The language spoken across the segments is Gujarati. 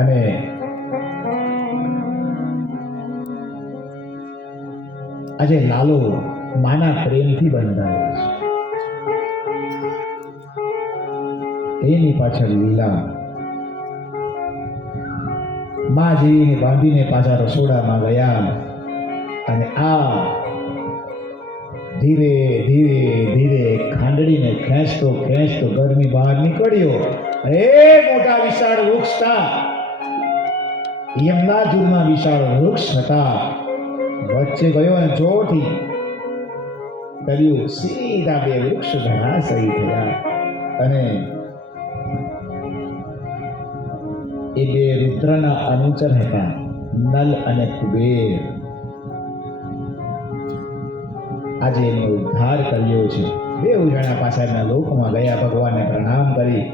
અને આજે લાલો માના પ્રેમથી બંધાયો છે. એની પાછળ લીલા માજીને બાંધીને પાછા રસોડામાં ગયા અને આ ધીરે ધીરે ધીરે ખાંડડીને ખેંચતો ખેંચતો ઘરની બહાર નીકળ્યો. અરે મોટા વિશાળ વૃક્ષ હતા, યમનાજુરના વિશાળ વૃક્ષ હતા. વચ્ચે ગયો અને જોરથી કર્યું, સીધા બે વૃક્ષ ધરાશાયી થયા અને એ બે રુદ્રના અનુચર હતા, નલ અને કુબેર. આજે એનો ઉદ્ધાર કર્યો છે. બે જણા પાછળના લોકમાં ગયા, ભગવાનને પ્રણામ કરી.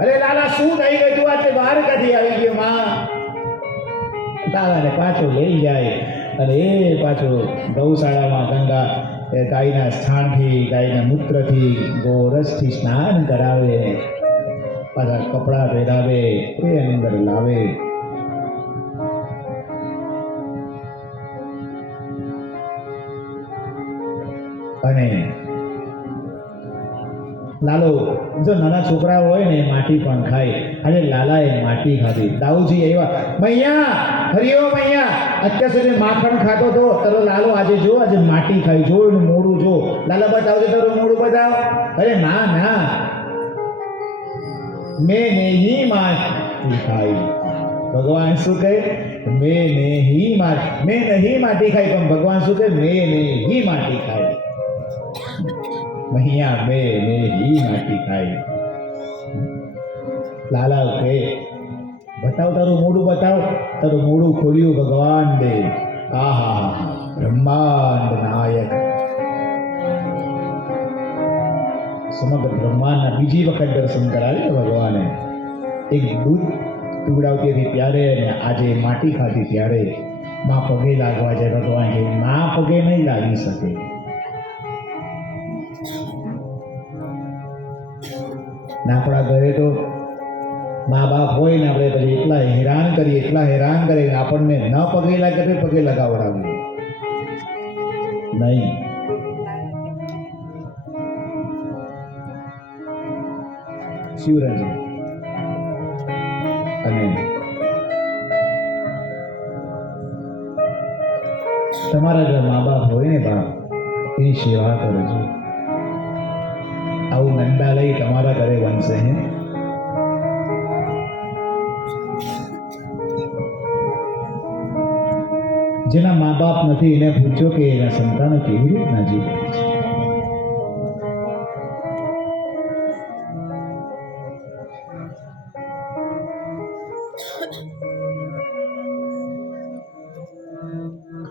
અરે લાલા, શું થઈ ગયું તું? આજે બહાર કદી આવી ગયો? માં લાલાને પાછો લઈ જાય અને એ પાછો ગૌશાળામાં ગંગા ગાયના સ્થાનથી, ગાયના મૂત્રથી, ગોરસથી સ્નાન કરાવે, પાછા કપડાં પહેરાવે, એ અંદર લાવે. અને લાલો, જો નાના છોકરા હોય ને માટી પણ ખાય. આજે લાલાએ માટી ખાધી. દાઉજી આવ્યા, મૈયા હરિયો, મૈયા અત્યાર સુધી માખણ ખાતો તો તારો લાલો આજે જો આજે માટી ખાઈ. જો એનું મોઢું જો. લાલા બતાવજે તારું મોઢું બતાવ. અરે ના ના, મેં નહીં માટી ખાઈ. ભગવાન શું કહે? મેં નહીં માટી ખાઈ. પણ ભગવાન શું કહે? મેં નહીં માટી ખાઈ. મૈયા મેં નહીં માટી ખાઈ. લાલા કહે, બતાવ તારું મોઢું બતાવ. તારું મોઢું ખોલ્યું ભગવાન દે. આહા, બ્રહ્માંડ નાયક, સમગ્ર બ્રહ્માંડના બીજી વખત દર્શન કરાવ્યા ભગવાને. એક દૂધ પીવડાવતી હતી ત્યારે અને આજે માટી ખાધી ત્યારે માં પગે લાગવા જાય. ભગવાન કે માં પગે નહીં લાગી શકે. આપણા ઘરે તો મા બાપ હોય ને, આપણે પછી એટલા હેરાન કરીએ આપણને ન પગે લાગે તો પગે લગાવડાવીએ નહીં. શિવરંજન અને તમારા જો મા બાપ હોય ને બાપ, એની સેવા કરો છો. આવું નંદાલય તમારા ઘરે બનશે. જેના મા બાપ નથી એને પૂછો કે એના સંતાનો કેવી રીતના જીવે છે.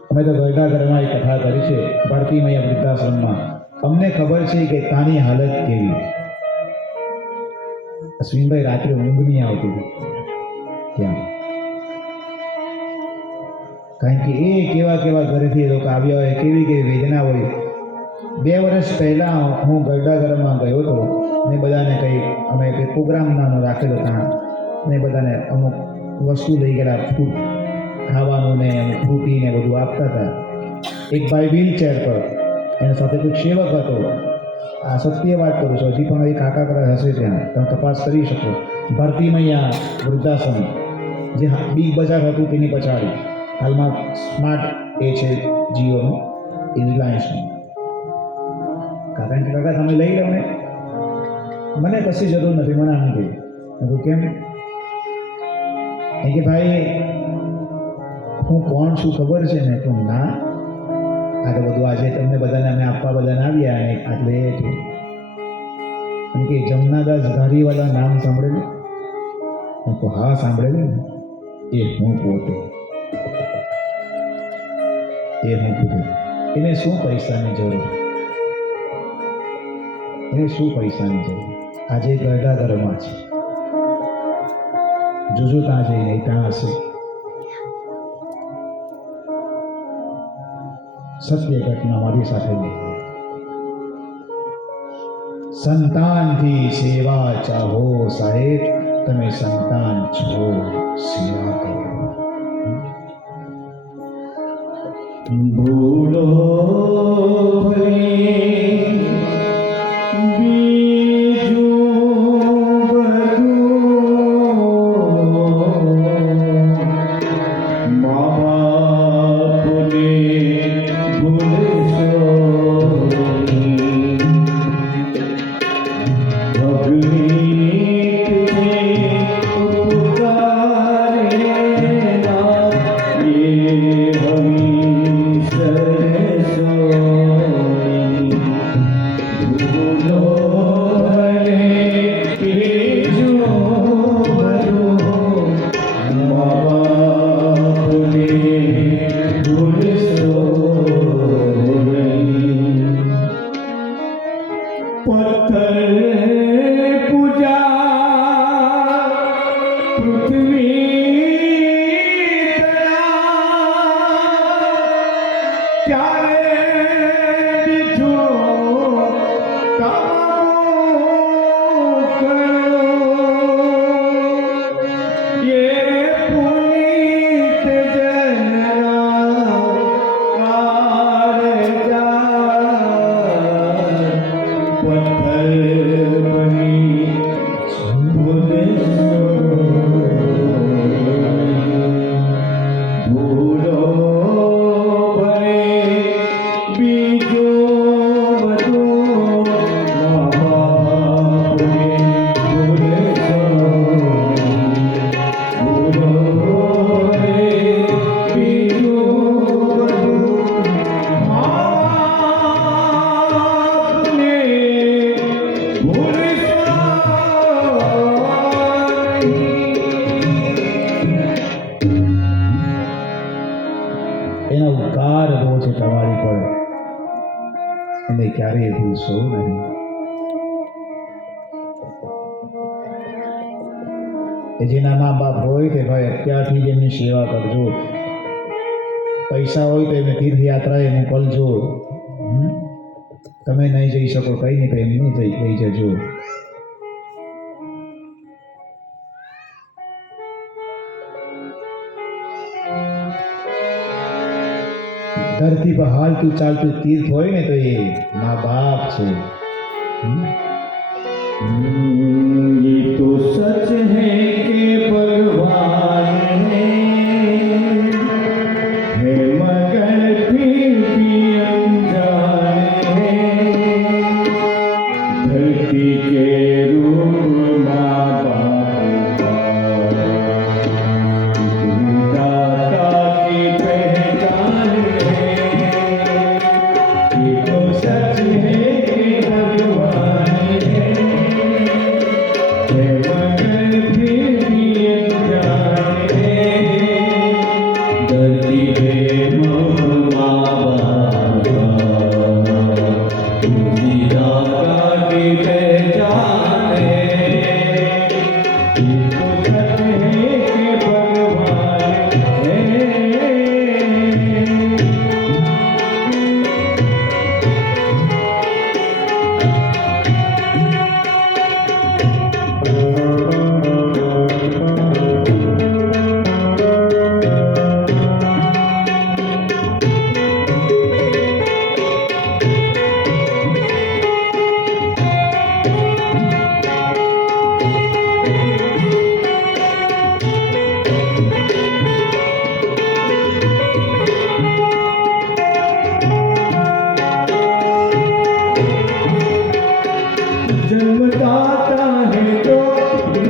અમે તો ગરડા ઘરમાં એક કથા કરી છે, ભારતીમય વૃદ્ધાશ્રમમાં. અમને ખબર છે કે તાની હાલત કેવી. અશ્વિનભાઈ રાત્રે ઊંઘ નહીં આવતી ત્યાં, કારણ કે એ કેવા કેવા ઘરેથી એ લોકો આવ્યા હોય, કેવી કેવી વેદના હોય. 2 વર્ષ પહેલા હું ગરડા ઘરમાં ગયો હતો ને બધાને કંઈ અમે કંઈ પ્રોગ્રામ નાનો રાખેલો ત્યાં, ને બધાને અમુક વસ્તુ લઈ ગયેલા, ફ્રૂટ ખાવાનું ને ફ્રૂટી ને બધું આપતા હતા. એક ભાઈ વ્હીલચેર પર, એના સાથે કોઈ સેવક હતો. આ સત્ય વાત કરું છું, હજી પણ એ કાકા કરા હશે ત્યાં, તમે તપાસ કરી શકો. ભારતીમય વૃદ્ધાશ્રમ જે બી બજાર હતું તેની પછાડી, હાલમાં સ્માર્ટ એ છે જીઓનું, એ રિલાયન્સનું. કારણ કે કાકા તમે લઈ લો ને, મને કશી જરૂર નથી. મને આમ કહ્યું કેમ? કે ભાઈ હું કોણ છું ખબર છે ને? તો ના, આ તો બધું આજે તમને બધાને અમે આપવા બધાને આવ્યા અને આટલે કે જમનાદાસ ઘારીવાલા નામ સાંભળેલું? હું તો હા સાંભળેલું ને. એ હું પોતે એને શું પૈસાની જરૂર? આજે ગરડા ઘરમાં છે. જોજો ત્યાં જઈને ત્યાં હશે. સત્ય ઘટના મારી સાથે સંતાનથી સેવા ચાહો સાહેબ, તમે સંતાન છો. सेवा करो। भूलो भले बीजू बधू माँ बाप ने भूलशो भगनीत ने उपकारे ना ये हमी सरसोई भूलो भले बीजू बधू माँ बाप ने भूलशो पत्थर पूजा पृथ्वी त्यारे दीठो ये पुनीत जनरा कारजा पत्थर बनी भूलो भले बीजो बधू माँ बाप ने भूलशो भूलो भले बीजो बधू माँ बाप ने એના ઉદ્ગાર રોજ તમારી પર એને ક્યારેય ભૂલશો નહીં. એ જેના મા બાપ હોય તે ભાઈ અત્યારથી જ એમની સેવા કરજો. પૈસા હોય તો એમને તીર્થયાત્રાએ મોકલજો. તમે નહીં જઈ શકો કંઈ નહીં, તો એમની લઈ જજો. ધરતી પર હાલતું ચાલતું તીર્થ હોય ને તો એ મા બાપ છે. ये तो सच है कि भगवान है मगर फिर भी अनजान है धरती के रूप माँ बाप का दाता की पहचान है ये तो सच है कि भगवान है मगर फिर भी अनजान है धरती पे माँ बाप तुझी दाता की पहचान है ये तो सच है कि भगवान है जन्मदाता है तो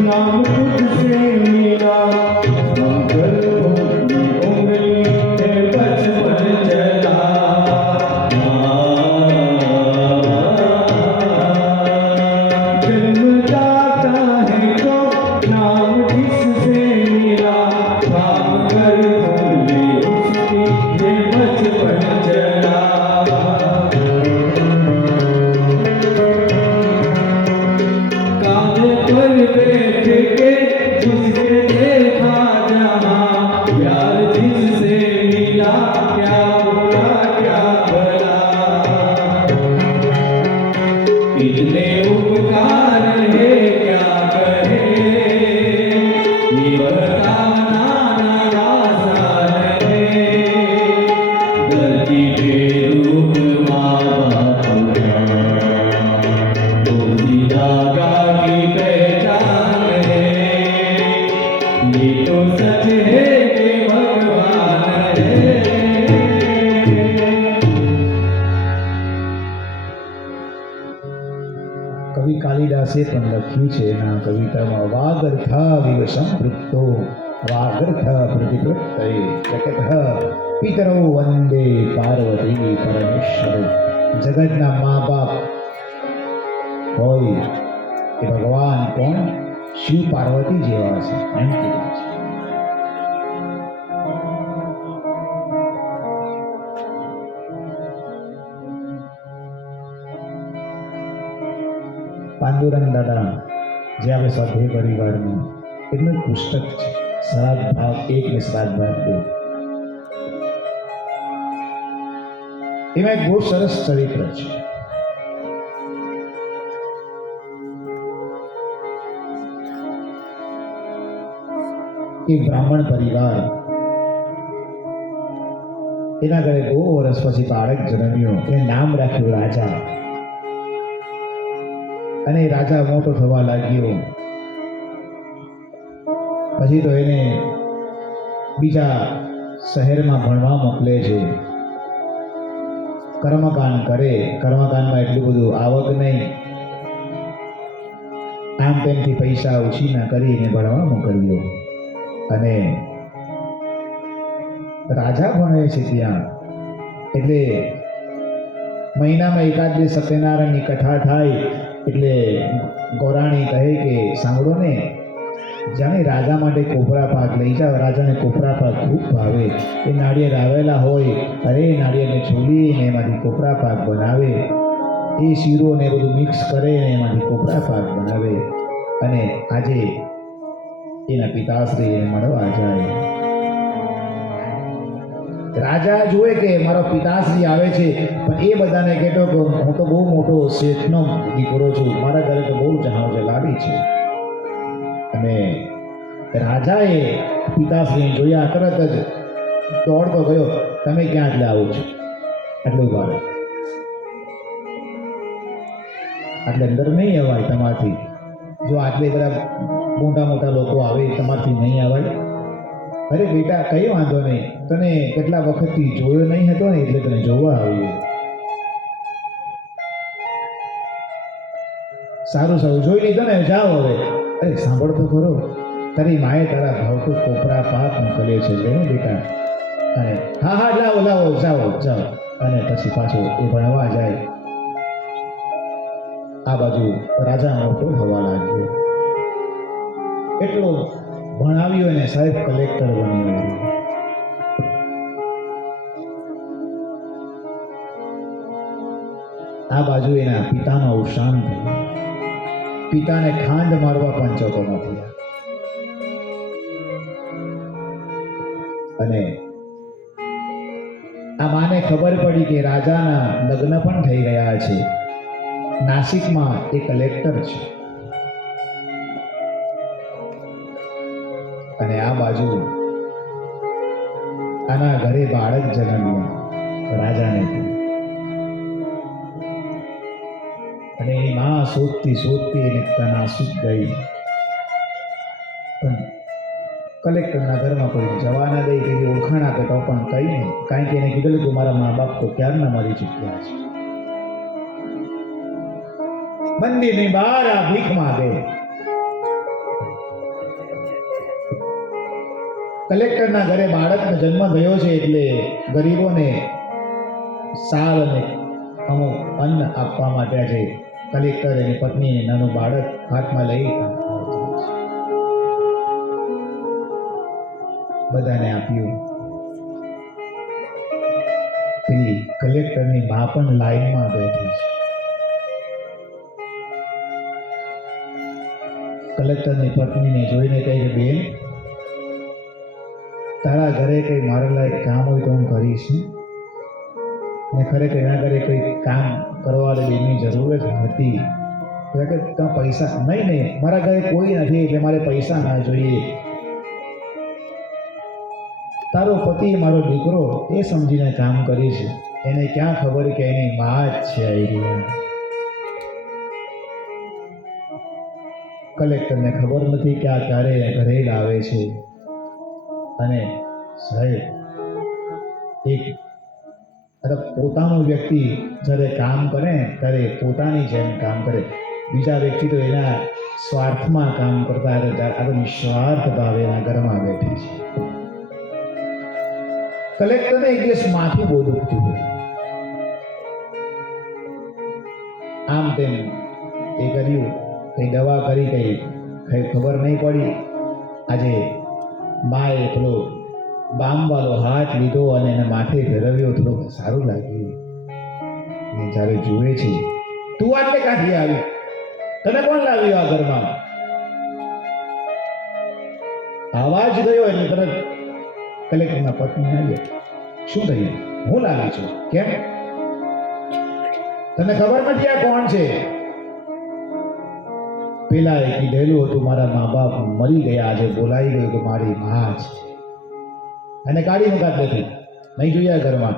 नाम तुझसे मिला मंगल की उंगली है बचपन चला जन्मदाता है तो नाम जिससे मिला मंगल उंगली उसकी है बचपन चला कांधे पर बैठ के जिसके देखा जहाँ प्यार जिससे मिला क्या बुरा क्या भला इतने उपकार है क्या कहे ये बता કવિ કાલિદાસે પણ લખ્યું છે એના કવિતામાં વાગર્થાવિવ સંપૃક્તો વાગર્થ પ્રતિપૃત્તય જગતઃ પિતરૌ વંદે પાર્વતી પરમેશ્વર. જગતના મા બાપ હોય એ ભગવાન કોણ? શિવ પાર્વતી જેવા છે એમ કીધું છે. પાંડુરંગ દાદા જે આપણે સ્વાધ્યાય પરિવારનું એમનું એક પુસ્તક છે, શ્રાદ્ધ ભાગ 1 ને શ્રાદ્ધ ભાગ 2. એમાં એક બહુ સરસ ચરિત્ર છે. એક બ્રાહ્મણ પરિવાર, એના ઘરે બહુ વર્ષ પછી બાળક જન્મ્યો. એને નામ રાખ્યું રાજા. અને રાજા મોટો થવા લાગ્યો. પછી તો એને બીજા શહેરમાં ભણવા મોકલે છે. કર્મકાંડ કરે. કર્મકાંડમાં એટલું બધું આવક નહીં, આમ તેમથી પૈસા ઉછીના કરીને ભણવા મોકલ્યો. અને રાજા ભણે છે ત્યાં. એટલે મહિનામાં એકાદ બે સત્યનારાયણની કથા થાય એટલે ગોરાણી કહે કે સાંભળો ને, જાણે રાજા માટે કોપરા પાક લઈ જાઓ. રાજાને કોપરા પાક ખૂબ ભાવે. એ નાળિયેર આવેલા હોય, અરે નાળિયેરને છોલીને એમાંથી કોપરા પાક બનાવે. એ શીરો ને બધું મિક્સ કરે અને એમાંથી કોપરા પાક બનાવે. અને આજે એના પિતાશ્રીને મળવા જાય. રાજા જુએ કે મારો પિતાશ્રી આવે છે, પણ એ બધાને કહેતો કે હું તો બહુ મોટો શેઠનો દીકરો છું, મારા ઘરે તો બહુ જહાવ જલાવી છે. અને રાજાએ પિતાશ્રીને જોયા, તરત જ દોડતો ગયો, તમે ક્યાં એટલે આવો છો? આટલું બાળક, આટલે અંદર નહીં અવાય તમારથી. જો આટલે બધા મોટા મોટા લોકો આવે તમારથી નહીં અવાય. અરે બેટા કઈ વાંધો નહીં, તને કેટલા વખતથી જોયો નહીં હતો ને એટલે તને જોવા આવ્યો. સારું સારું જોઈ લીધો ને, જાઓ હવે. અરે સાંભળ તો ખરો, તારી માએ તારા ભાવતો કોપરા પાક મોકલ્યો છે, લે બેટા. અને હા હા લાવો લાવો, જાઓ જાઓ. અને પછી પાછો એ ભણવા જાય. આ બાજુ રાજા મોટો થવા લાગ્યો. એટલો ભણાવ્યો અને સાહેબ કલેક્ટર બન્યો. આ બાજુ એના પિતાનો અવસાન થયું. પિતાને ખાંડ મારવા પંચોતો નથી. અને આ માને ખબર પડી કે રાજાના લગ્ન પણ થઈ ગયા છે. નાસિકમાં એ કલેક્ટર છે. અને આ બાજુ આના ઘરે બાળક જન્મ્યું રાજાને. અને એની માં શોધતી શોધતી એને નાસિક ગઈ, પણ કલેક્ટરના ઘરમાં કોઈ જવા ના દે, કે ઓળખાણ આપે તો પણ કઈ નહીં. કારણ કે એને કીધેલું કે મારા મા બાપ તો ક્યારના મરી ચૂક્યા છે. મંદિરની બહાર આ ભીખ માંગે. કલેક્ટરના ઘરે બાળકનો જન્મ થયો છે એટલે ગરીબોને સાલ અને અમુક અન્ન આપવા માટે આજે કલેક્ટર એની પત્નીને નાનું બાળક હાથમાં લઈ બધાને આપ્યું. પેલી કલેક્ટરની મા પણ લાઈનમાં બેઠી છે. કલેક્ટરની પત્નીને જોઈને કહે કે બેન, તારા ઘરે કંઈ મારા લાયક કામ હોય તો હું કરીશ. ને ખરેખર એના ઘરે કોઈ કામ કરવા એની જરૂર જ હતી. કે પૈસા નહીં, મારા ઘરે કોઈ નથી એટલે મારે પૈસા ના જોઈએ. તારો પતિ મારો દીકરો એ સમજીને કામ કરીશ. એને ક્યાં ખબર કે એની મા જ છે આઈડિયા. કલેક્ટરને ખબર નથી કે આ ક્યારે ઘરે લાવે છે. અને સાહેબ, એક પોતાનો વ્યક્તિ જ્યારે કામ કરે ત્યારે પોતાની જેમ કામ કરે. બીજા વ્યક્તિ તો એના સ્વાર્થમાં કામ કરતા હતા, આ તો નિસ્વાર્થ ભાવે એના ઘરમાં બેઠી છે. કલેક્ટરને એક દિવસ માથું બહુ દુખતું હતું. આમ તેમ એ કર્યું, કઈ દવા કરી, કઈ ખબર નહીં પડી. આજે બાએ પેલો બામવાળો હાથ લીધો અને એને માથે ફેરવ્યો, થોડું સારું લાગ્યું. ને જ્યારે જુએ છે, તું આટલે કાંથી આવી? તને કોણ લાવ્યો આ ઘરમાં? આવાજ ગયો એટલે તરત કલેક્ટરના પત્ની આવ્યો. શું થયું? હું લાવી છું. કેમ? તને ખબર નથી આ કોણ છે? પેલા એ કીધેલું હતું મારા મા બાપ મરી ગયા, આજે બોલાઈ ગયું કે મારી મા છે, અને કાઢી મુકાત નથી, નહીં જોયા ઘરમાં.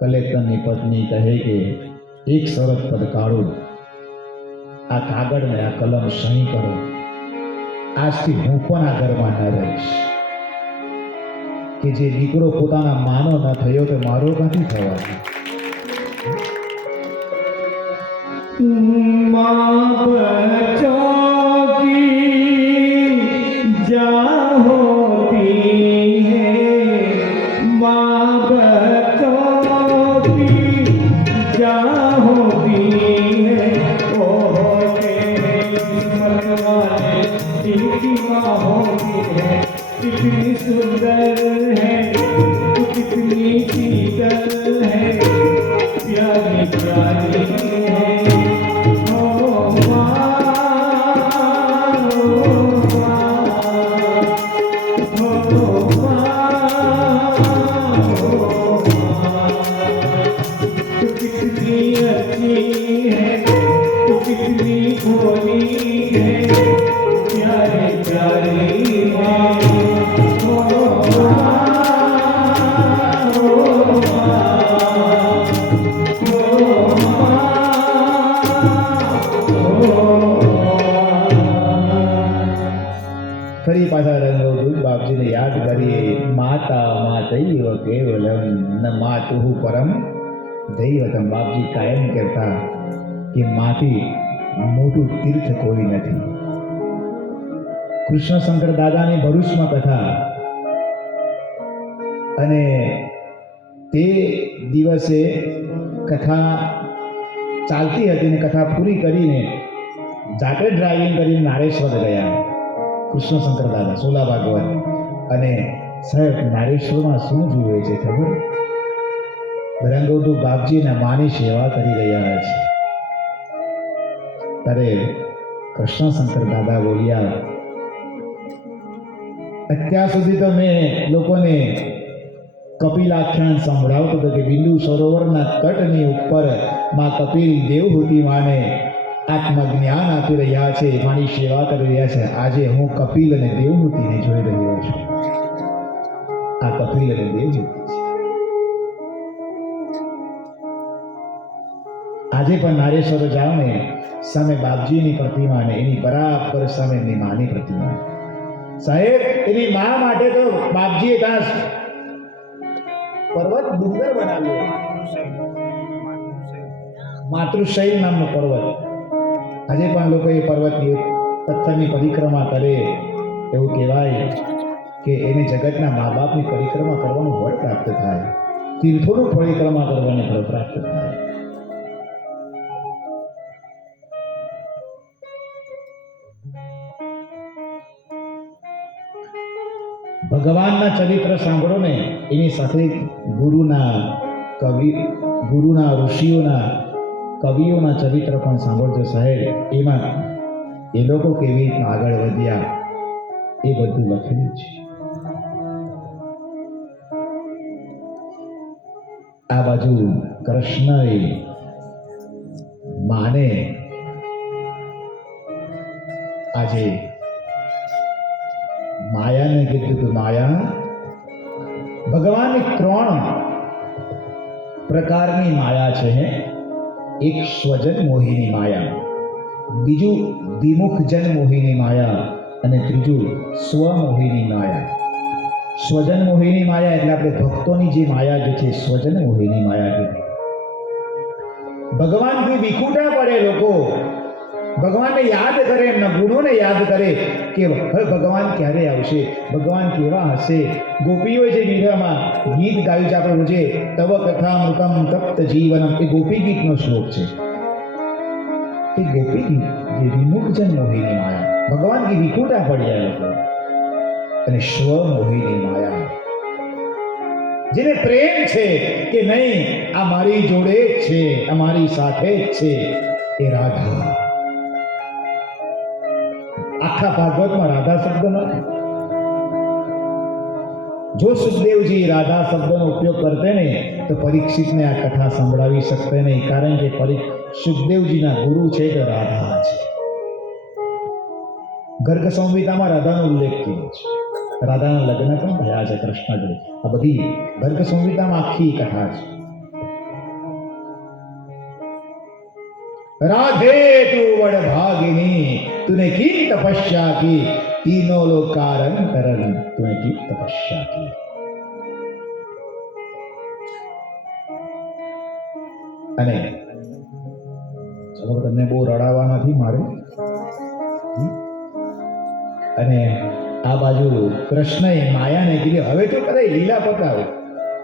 કલેક્ટરની પત્ની કહે કે એક શરત પર કાઢો, આ કાગળ ને આ કલમ સહી કરો, આજથી હું પણ આ ઘરમાં ન રહીશ. કે જે દીકરો પોતાના માનો ન થયો તો મારો ક્યાંથી થવાનો? माँ बच्चों की जा होती है, माँ बच्चों की जा होती है, वो होते हैं किस्मत वाले जिनकी माँ होती है. कितनी सुंदर है, कितनी शीतल है, प्यारी प्यारी है. ફરી પાછા રંગોદૂત બાપજીને યાદ કરીએ. માતા માતૈવ કેવલમ ન માતુઃ પરમ દૈવતમ. બાપજી કાયમ કહેતા કે માથી મોટું તીર્થ કોઈ નથી. કૃષ્ણ શંકર દાદાની ભરૂચમાં કથા, અને તે દિવસે કથા ચાલતી હતી ને કથા પૂરી કરીને જાતે ડ્રાઇવિંગ કરીને નારેશ્વર ગયા કૃષ્ણ શંકર દાદા, સોલા ભાગવત. અને સાહેબ નારેશ્વરમાં શું જુએ છે ખબર? રંગોદૂત બાપજીના માની સેવા કરી રહ્યા છે. ત્યારે કૃષ્ણ શંકર દાદા બોલ્યા, અત્યાર સુધી તો મેં લોકોને કપિલ આખ્યાન સંભળાવતો હતો કે બિંદુ સરોવરના તટની ઉપર માં કપિલ દેવહૂતિ માને આત્મજ્ઞાન આપી રહ્યા છે, મારી સેવા કરી રહ્યા છે. આજે હું કપિલ અને દેવહૂતિને જોઈ રહ્યો છું. આ કપિલ અને દેવહૂતિ છે. આજે પણ નારેશ્વર જાઓ ને, સામે બાપજીની પ્રતિમા ને એની બરાબર સામે એમની માની પ્રતિમા. સાહેબ એની મા માટે તો બાપજીએ ત્યાં પર્વત ડુંગર બનાવ્યો, માતૃશૈલ નામનો પર્વત. આજે પણ લોકો એ પર્વતની પથ્થરની પરિક્રમા કરે. એવું કહેવાય કે એને જગતના મા બાપની પરિક્રમા કરવાનું ફળ પ્રાપ્ત થાય, તીર્થોનું પરિક્રમા કરવાનું ફળ પ્રાપ્ત થાય. ભગવાનના ચરિત્ર સાંભળો ને, એની સાથે ગુરુના ઋષિઓના કવિઓના ચરિત્ર પણ સાંભળજો સાહેબ. એમાં એ લોકો કેવી રીતના આગળ વધ્યા એ બધું લખેલું છે. આ બાજુ કૃષ્ણએ માને આજે માયાને કીધું કે માયા, ભગવાનની 3 પ્રકારની માયા છે. એક સ્વજન મોહિની માયા, બીજું વિમુખ જન મોહિની માયા, અને ત્રીજું સ્વમોહિની માયા. સ્વજન મોહિની માયા એટલે આપણે ભક્તોની જે માયા જે છે સ્વજન મોહિની માયા કીધી. ભગવાનથી વિખૂટા પડે લોકો, ભગવાનને યાદ કરે, એમના ગુણોને યાદ કરે કે હવે ભગવાન ક્યારે આવશે, ભગવાન કેવા હશે. ગોપીઓએ જે વીરામાં ગીત ગાયું છે આપણે રોજે, તવ કથામૃતમ તપ્ત જીવનમ, એ ગોપી ગીતનો શ્લોક છે. એ ગોપી ગીત જે વિમુખજન મોહિની માયા, ભગવાન की વિખૂટા પડ્યા લોકો અને સ્વ મોહિની માયા, જેને પ્રેમ છે કે નહીં આ મારી જોડે જ છે, આ મારી સાથે જ છે, એ રાધા. આખા ભાગવતમાં રાધા શબ્દ નથી. જો સુખદેવજી રાધા શબ્દનો ઉપયોગ કરતે ને તો પરીક્ષિતને આ કથા સંભળાવી શકતે નહીં, કારણ કે સુખદેવજીના ગુરુ છે તો રાધા છે. ગર્ગ સંહિતામાં રાધાનો ઉલ્લેખ થયો છે, રાધાના લગ્ન પણ થયા છે કૃષ્ણ જોડે. આ બધી ગર્ગ સંહિતામાં આખી કથા છે. राधे तू वड भागिनी तूने की तपस्या की, तीनों लोग कारण करन तूने की तपस्या की. અને ચલો તમને બહુ રડાવવા નથી મારે. અને આ બાજુ કૃષ્ણએ માયાને કીધું હવે તો કદાચ લીલા પતાવ,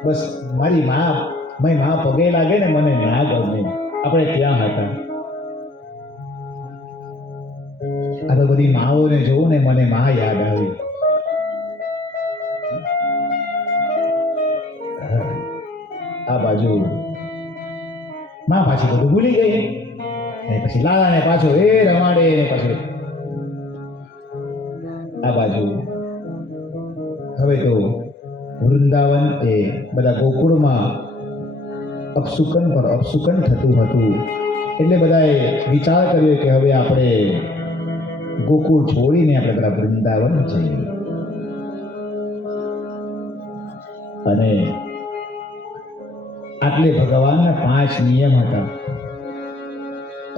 બસ મારી મા પગે લાગે ને મને ના ગમે. આપણે ત્યાં હતા. આ તો બધી માઓને જોઉં ને મને મા યાદ આવી. આ બાજુ માં પાછી બધું ભૂલી ગઈ, અને પછી લાલાને પાછો એ રમાડે ને પાછો. આ બાજુ હવે તો વૃંદાવન એ બધા ગોકુળમાં અપસુકન પર અપસુકન થતું હતું, એટલે બધાએ વિચાર કર્યો કે હવે આપણે ગોકુળ છોડીને આપણે બધા વૃંદાવન જઈએ. અને આટલે ભગવાનના 5 નિયમ હતા.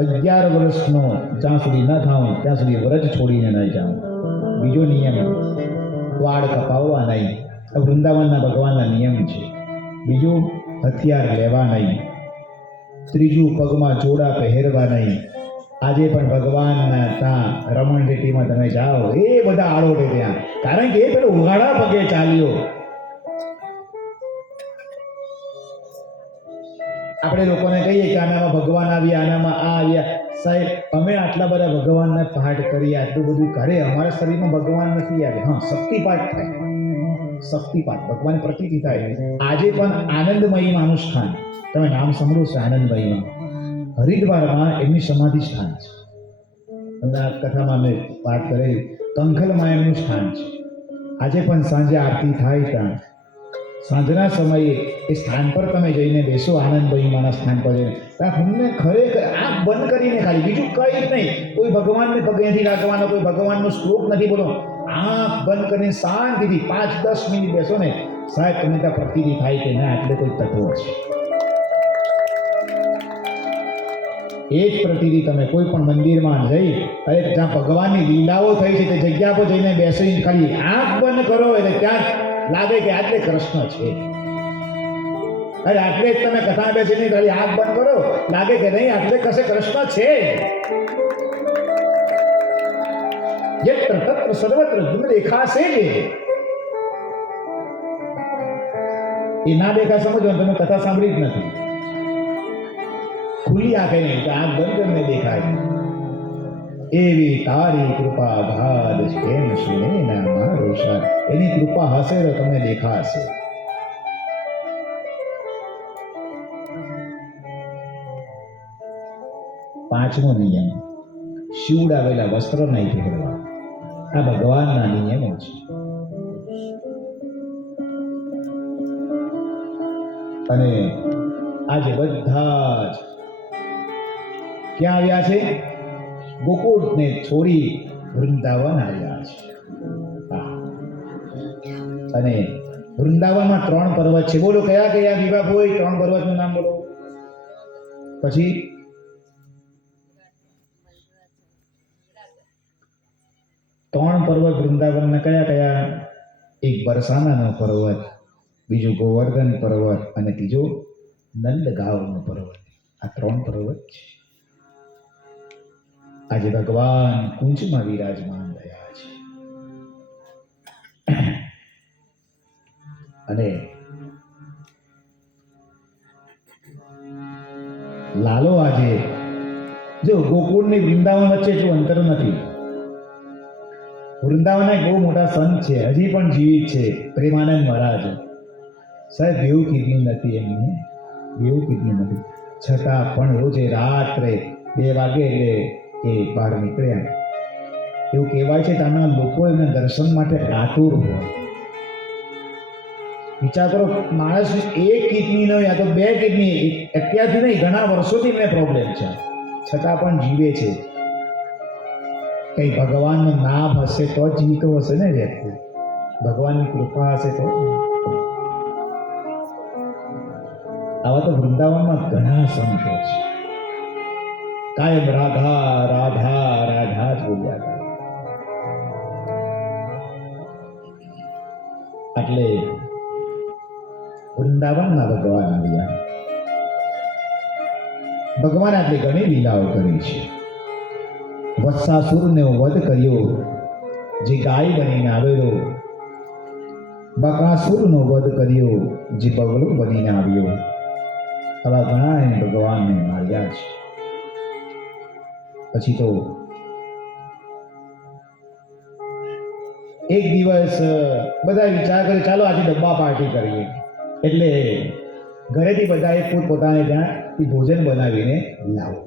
11 વર્ષનો જ્યાં સુધી ન થાઉં ત્યાં સુધી વ્રજ છોડીને ન જાઉં. બીજો નિયમ, વાળ કપાવવા નહીં, વૃંદાવનના ભગવાનના નિયમ છે. બીજું, હથિયાર લેવા નહીં. ત્રીજું, પગમાં જોડા પહેરવા નહીં. આજે પણ ભગવાનના ત્યાં રમણ રેટીમાં તમે જાઓ એ બધા આડોટે ત્યાં, કારણ કે એ પેલો ઉઘાડા પગે ચાલ્યો. આપણે લોકોને કહીએ કે આનામાં ભગવાન આવ્યા, આનામાં આ આવ્યા. સાહેબ, અમે આટલા બધા ભગવાનના પાઠ કરીએ, આટલું બધું કરે, અમારા શરીરમાં ભગવાન નથી આવે. હા, શક્તિપાઠ થાય, શક્તિપાઠ ભગવાન પ્રતીતિ થાય. આજે પણ આનંદમયીમાં સ્થાન, તમે નામ સાંભળ્યું છે આનંદમયીમાં, હરિદ્વારમાં એમની સમાધિ સ્થાન છે. તમને આ કથામાં મેં વાત કરેલી, કંખલમાં એમનું સ્થાન છે. આજે પણ સાંજે આરતી થાય ત્યાં સાંજના સમયે એ સ્થાન પર તમે જઈને બેસો, આનંદમયીમાના સ્થાન પર જઈને, ત્યાં તમને ખરેખર આંખ બંધ કરીને ખાલી, બીજું કંઈ જ નહીં, કોઈ ભગવાનને પગે નથી રાખવાનો, કોઈ ભગવાનનો શ્લોક નથી બોલો, આંખ બંધ કરીને શાંતિથી 5-10 મિનિટ બેસો ને સાહેબ, તમને ત્યાં પ્રતીતિ થાય કે ના એટલે કોઈ તત્વ છે. એ જ પ્રતિનિધિ તમે કોઈ પણ મંદિરમાં જઈ અને જ્યાં ભગવાનની લીલાઓ થઈ છે તે જગ્યા પર જઈને બેસીને ખાલી આંખ બંધ કરો એટલે ત્યાં લાગે કે આટલે કૃષ્ણ છે. અરે આટલે જ તમે કથા બેસીને ખાલી આંખ બંધ કરો, લાગે કે નહીં આટલે કશે કૃષ્ણ છે. યત્ર તત્ર સર્વત્ર તમને દેખાશે જ. એ ના દેખા સમજો, તમે કથા સાંભળી જ નથી. ખુલ્લી આંખે નહીં તો આંખ બંધ કરીને દેખાય. એવી તારી કૃપા ભાદ કેમ સુને ના મારો સાથ, એની કૃપા હશે તો તમને દેખાશે. પાંચમો નિયમ, શિવડાવેલા વસ્ત્ર નહીં પહેરવા. આ ભગવાનના નિયમો છે. અને આજે બધા જ ક્યાં આવ્યા છે? ગોકુળને છોડી વૃંદાવન આવ્યા છે. અને વૃંદાવનમાં 3 પર્વત છે. બોલો કયા કયા વિવાહ હોય? 3 પર્વતનું નામ બોલો. પછી 3 પર્વત વૃંદાવનના કયા કયા? એક બરસાનાનો પર્વત, બીજું ગોવર્ધન પર્વત અને ત્રીજો નંદગાંવનો પર્વત. આ 3 3 પર્વત છે. આજે ભગવાન કુંજમાં વિરાજમાન થયા છે. અને લાલો આજે જો ગોકુળ ને વૃંદાવન વચ્ચે એટલું અંતર નથી. વૃંદાવનના એક બહુ મોટા સંત છે, હજી પણ જીવિત છે, પ્રેમાનંદ મહારાજ. સાહેબ બેઉ કિડની નથી એમની, બેઉ કિડની નથી, છતાં પણ રોજે રાત્રે 2 વાગે એટલે એ બહાર નીકળ્યા. એવું કહેવાય છે ત્યાંના લોકો એમના દર્શન માટે આતુર હોય. વિચાર કરો, માણસ એક કિડની ન હોય તો 2 કિડની, અત્યારથી નહીં ઘણા વર્ષોથી એમને પ્રોબ્લેમ છે, છતાં પણ જીવે છે. કઈ ભગવાનનું નામ હશે તો જ જીવતો હશે ને વ્યક્તિ, ભગવાનની કૃપા હશે તો. આવા તો વૃંદાવનમાં ઘણા સંતો છે, કાયમ રાધા રાધા રાધા જ બોલ્યા કરે. એટલે વૃંદાવનના ભગવાન આવ્યા. ભગવાન આટલી ઘણી લીલાઓ કરી છે. વત્સાસુરને વધ કર્યો જે ગાય બનીને આવેલો, બકાસુરનો વધ કર્યો જે બગલો બનીને આવ્યો. આવા ઘણા એને ભગવાનને માર્યા છે. પછી તો એક દિવસ બધા વિચાર કરે ચાલો આજે ડબ્બા પાર્ટી કરીએ. એટલે ઘરેથી બધાએ પોતપોતાને ત્યાંથી ભોજન બનાવીને લાવો.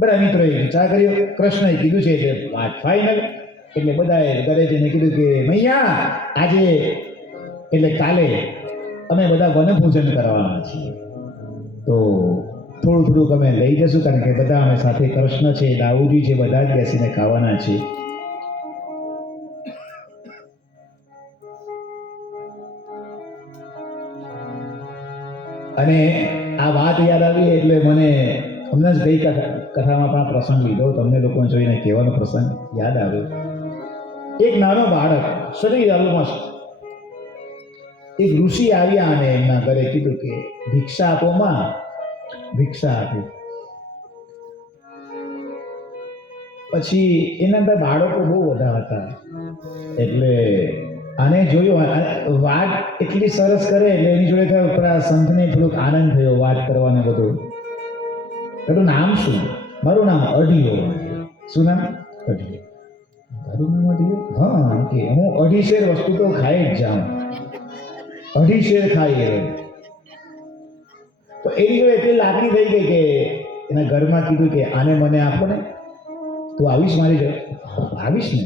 બધા મિત્રોએ વિચાર કર્યો, કૃષ્ણએ કીધું છે એટલે વાત ફાઇનલ. એટલે બધાએ ઘરે જઈને કીધું કે મૈયા આજે એટલે કાલે અમે બધા વનભોજન કરવાના છીએ, તો થોડું થોડુંક અમે લઈ જશું, કારણ કે બધા અમે સાથે કૃષ્ણ છે, દાઉજી છે, બધા જ બેસીને ખાવાના છે. અને આ વાત યાદ આવી એટલે મને હમણાં જ ગઈ કથામાં પણ પ્રસંગ લીધો, તમને લોકોને જોઈને કહેવાનો પ્રસંગ યાદ આવ્યો. એક નાનો બાળક શરીર ઓલમોસ્ટ, એક ઋષિ આવ્યા અને એમના ઘરે કીધું કે ભિક્ષા આપો માં, ભિક્ષા આપી. પછી એના અંદર બાળકો બહુ બધા હતા, એટલે આને જોયું, વાત એટલી સરસ કરે એટલે એની જોડે થયો, પેલા સંતને થોડોક આનંદ થયો વાત કરવાને બધું. તારું નામ શું? મારું નામ અઢીઓ. શું નામ? અઢીઓ. તારું નામ અઢીઓ? હા, કે હું 2.5 શેર વસ્તુ તો ખાઈ જ જાઉં, 2.5 શેર ખાઈ રહે. તો એની જોડે એટલી લાગણી થઈ ગઈ કે એના ઘરમાં કીધું કે આને મને આપો ને, તું આવીશ મારી જોડે? આવીશ ને,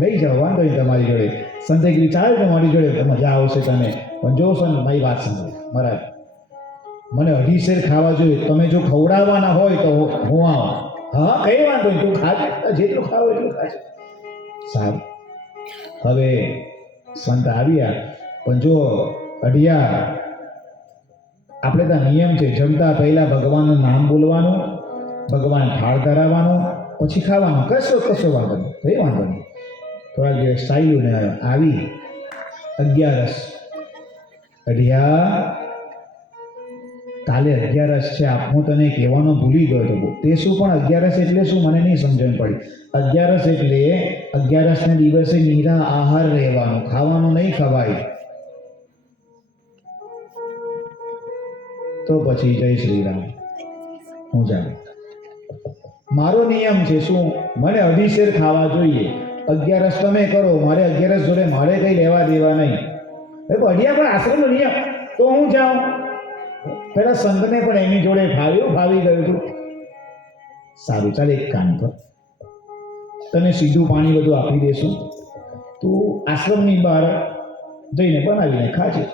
લઈ જાઓ, વાંધો નહીં તમારી જોડે. સંતે કીધું ચાલે ને મારી જોડે, મજા આવશે તને, પણ જો સન મારી વાત સાંભળો મહારાજ, મને 2.5 શેર ખાવા જોઈએ, તમે જો ખવડાવવાના હોય તો હું આવું. હા કઈ વાંધો નહીં, તું ખાજે, જેટલું ખાવ એટલું ખાજે. સારું. હવે સંત આવ્યા, પણ જો અઢિયા, આપણે ત્યાં નિયમ છે, જમતા પહેલા ભગવાનનું નામ બોલવાનું, ભગવાન થાળ ધરાવવાનો, પછી ખાવાનું. કશો વાંધો નહીં, કઈ વાંધો નહીં. થોડા દિવસ ચાલ્યું ને આવી 11. અઢિયા કાલે 11 છે, હું તને કહેવાનો ભૂલી ગયો હતો. તે શું પણ 11 એટલે શું મને નહીં સમજણ પડી. 11 એટલે 11ને દિવસે નિરા આહાર રહેવાનું, ખાવાનું નહીં ખવાય. તો પછી જય શ્રી રામ, હું જાઉં. મારો નિયમ છે શું, મને 2.5 શેર ખાવા જોઈએ. 11 તમે કરો, મારે 11 જોડે મારે કઈ લેવા દેવા નહીં. અઢિયા પણ આશ્રમનો નિયમ, તો હું જાઉં. પેલા સંતને પણ એની જોડે ફાવી ગયું હતું. સારું, ચાલ એક કામ કર, તને સીધું પાણી બધું આપી દેશું, તું આશ્રમની બહાર જઈને બનાવીને ખાજે.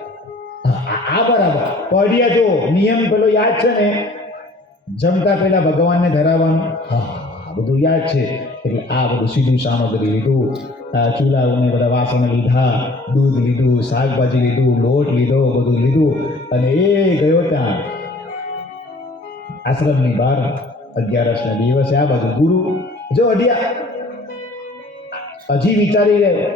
આ બરાબર. પઢિયા જો નિયમ પેલો યાદ છે ને, જમતા પહેલા ભગવાનને ધરાવવાનું, હા બધું યાદ છે. એટલે આ બધું સીધું સામગ્રી લીધું, ચૂલાને બધા વાસણ લીધા, દૂધ લીધું, શાકભાજી લીધું, લોટ લીધો, બધું લીધું, અને એ ગયો ત્યાં આશ્રમની બહાર. 11ના દિવસે આ બાજુ ગુરુ જો અઢિયા હજી વિચારી રહ્યો,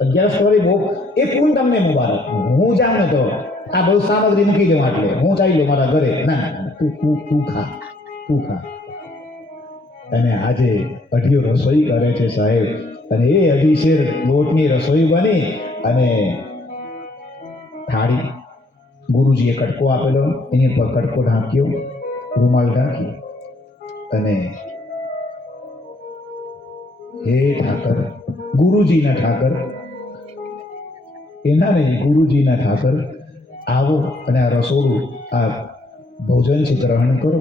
11 સ્ટોરી બહુ, એ પૂન તમને મુબારક. હું જાઉં ને તો આ બધું સામગ્રી મૂકી દેવા એટલે હું ચાલી લો મારા ઘરે. ના ના, તું તું તું ખા, તું ખા. અને આજે અઢીઓ રસોઈ કરે છે સાહેબ, અને એ અઢી શેર લોટની રસોઈ બની અને થાળી ગુરુજીએ કટકો આપેલો, એની પર કટકો ઢાંક્યો, રૂમાલ ઢાંકી અને હે ઠાકર, ગુરુજીના ઠાકર, એના નહીં ગુરુજીના ઠાકર, આવો અને આ રસોડું, આ ભોજન છે ગ્રહણ કરો.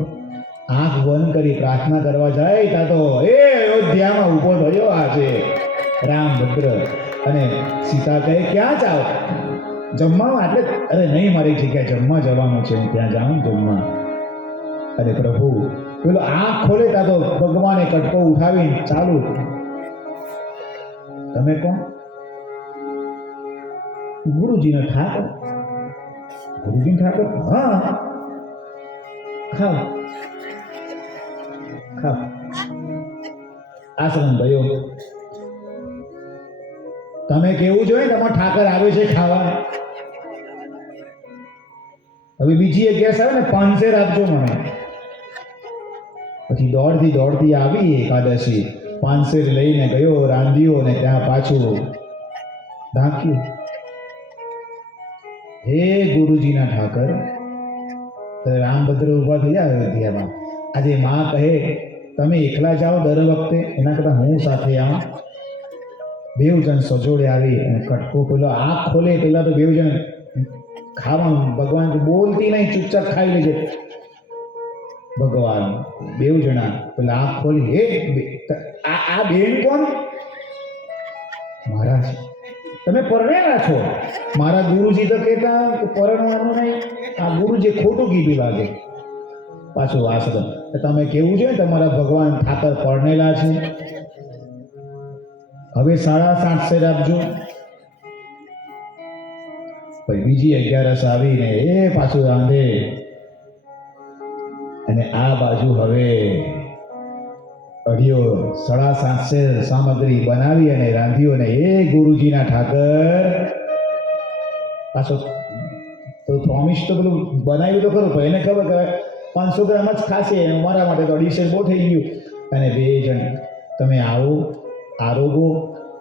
આંખ બંધ કરી પ્રાર્થના કરવા જાય ત્યાં તો એ અયોધ્યામાં ઊભો થયો આ છે રામભદ્ર. અને સીતા કહે ક્યાં જાઓ? જમવા. એટલે અરે નહીં, મારી જગ્યાએ જમવા જવાનું છે, હું ત્યાં જાઉં જમવા. અરે પ્રભુ, પેલો આંખ ખોલે ત્યાં તો ભગવાને કટકો ઉઠાવી ચાલુ. તમે કોણ? ગુરુજીનો ઠાકર. ગુરુજી ઠાકર? હા, ખાઓ ખાઓ. આશ્રમ ગયો. તમે કેવું જોઈએ તમારો ઠાકર આવે છે ખાવા. હવે બીજી એક ગેસ આવે ને, 5 આપજો મને. પછી દોડતી આવી એકાદશી, 5 લઈને ગયો, રાંધ્યો ને ત્યાં પાછું ઢાંક્યું. હે ગુરુજીના ઠાકર, તો રામભદ્ર ઊભા થઈ જાય અયોધ્યામાં. આજે માં કહે તમે એકલા જાઓ દર વખતે, એના કરતાં હું સાથે આવું. બેવ જણ સજોડે આવી અને કટકો પેલો આંખ ખોલે પેલા તો બેવ જણ ખાવાનું. ભગવાન તો બોલતી નહીં, ચૂપચાપ ખાઈ લેજે. ભગવાન બેવ જણા પેલા આંખ ખોલી, હે આ બેન કોણ? મહારાજ તમે પરણેલા છો. મારા ગુરુજી તો કહેતા પરણવાનું નહીં. આ ગુરુજી ખોટું કીધું લાગે. પાછું આશ્રમ. તમે કેવું છે તમારા ભગવાન ઠાકર પરણેલા છે. હવે 7.5 આપજો. પછી બીજી 11 આવીને એ પાછું રાંધે. અને આ બાજુ હવે અઢીઓ 7.5 સામગ્રી બનાવી અને રાંધ્યો. અને એ ગુરુજીના ઠાકર પાછો તો પ્રોમિસ તો પેલું બનાવ્યું તો ખરું, પણ એને ખબર કે 500 ગ્રામ જ ખાશે, મારા માટે તો 250 બહુ થઈ ગયું. અને 2 જણ તમે આવો આરોગો.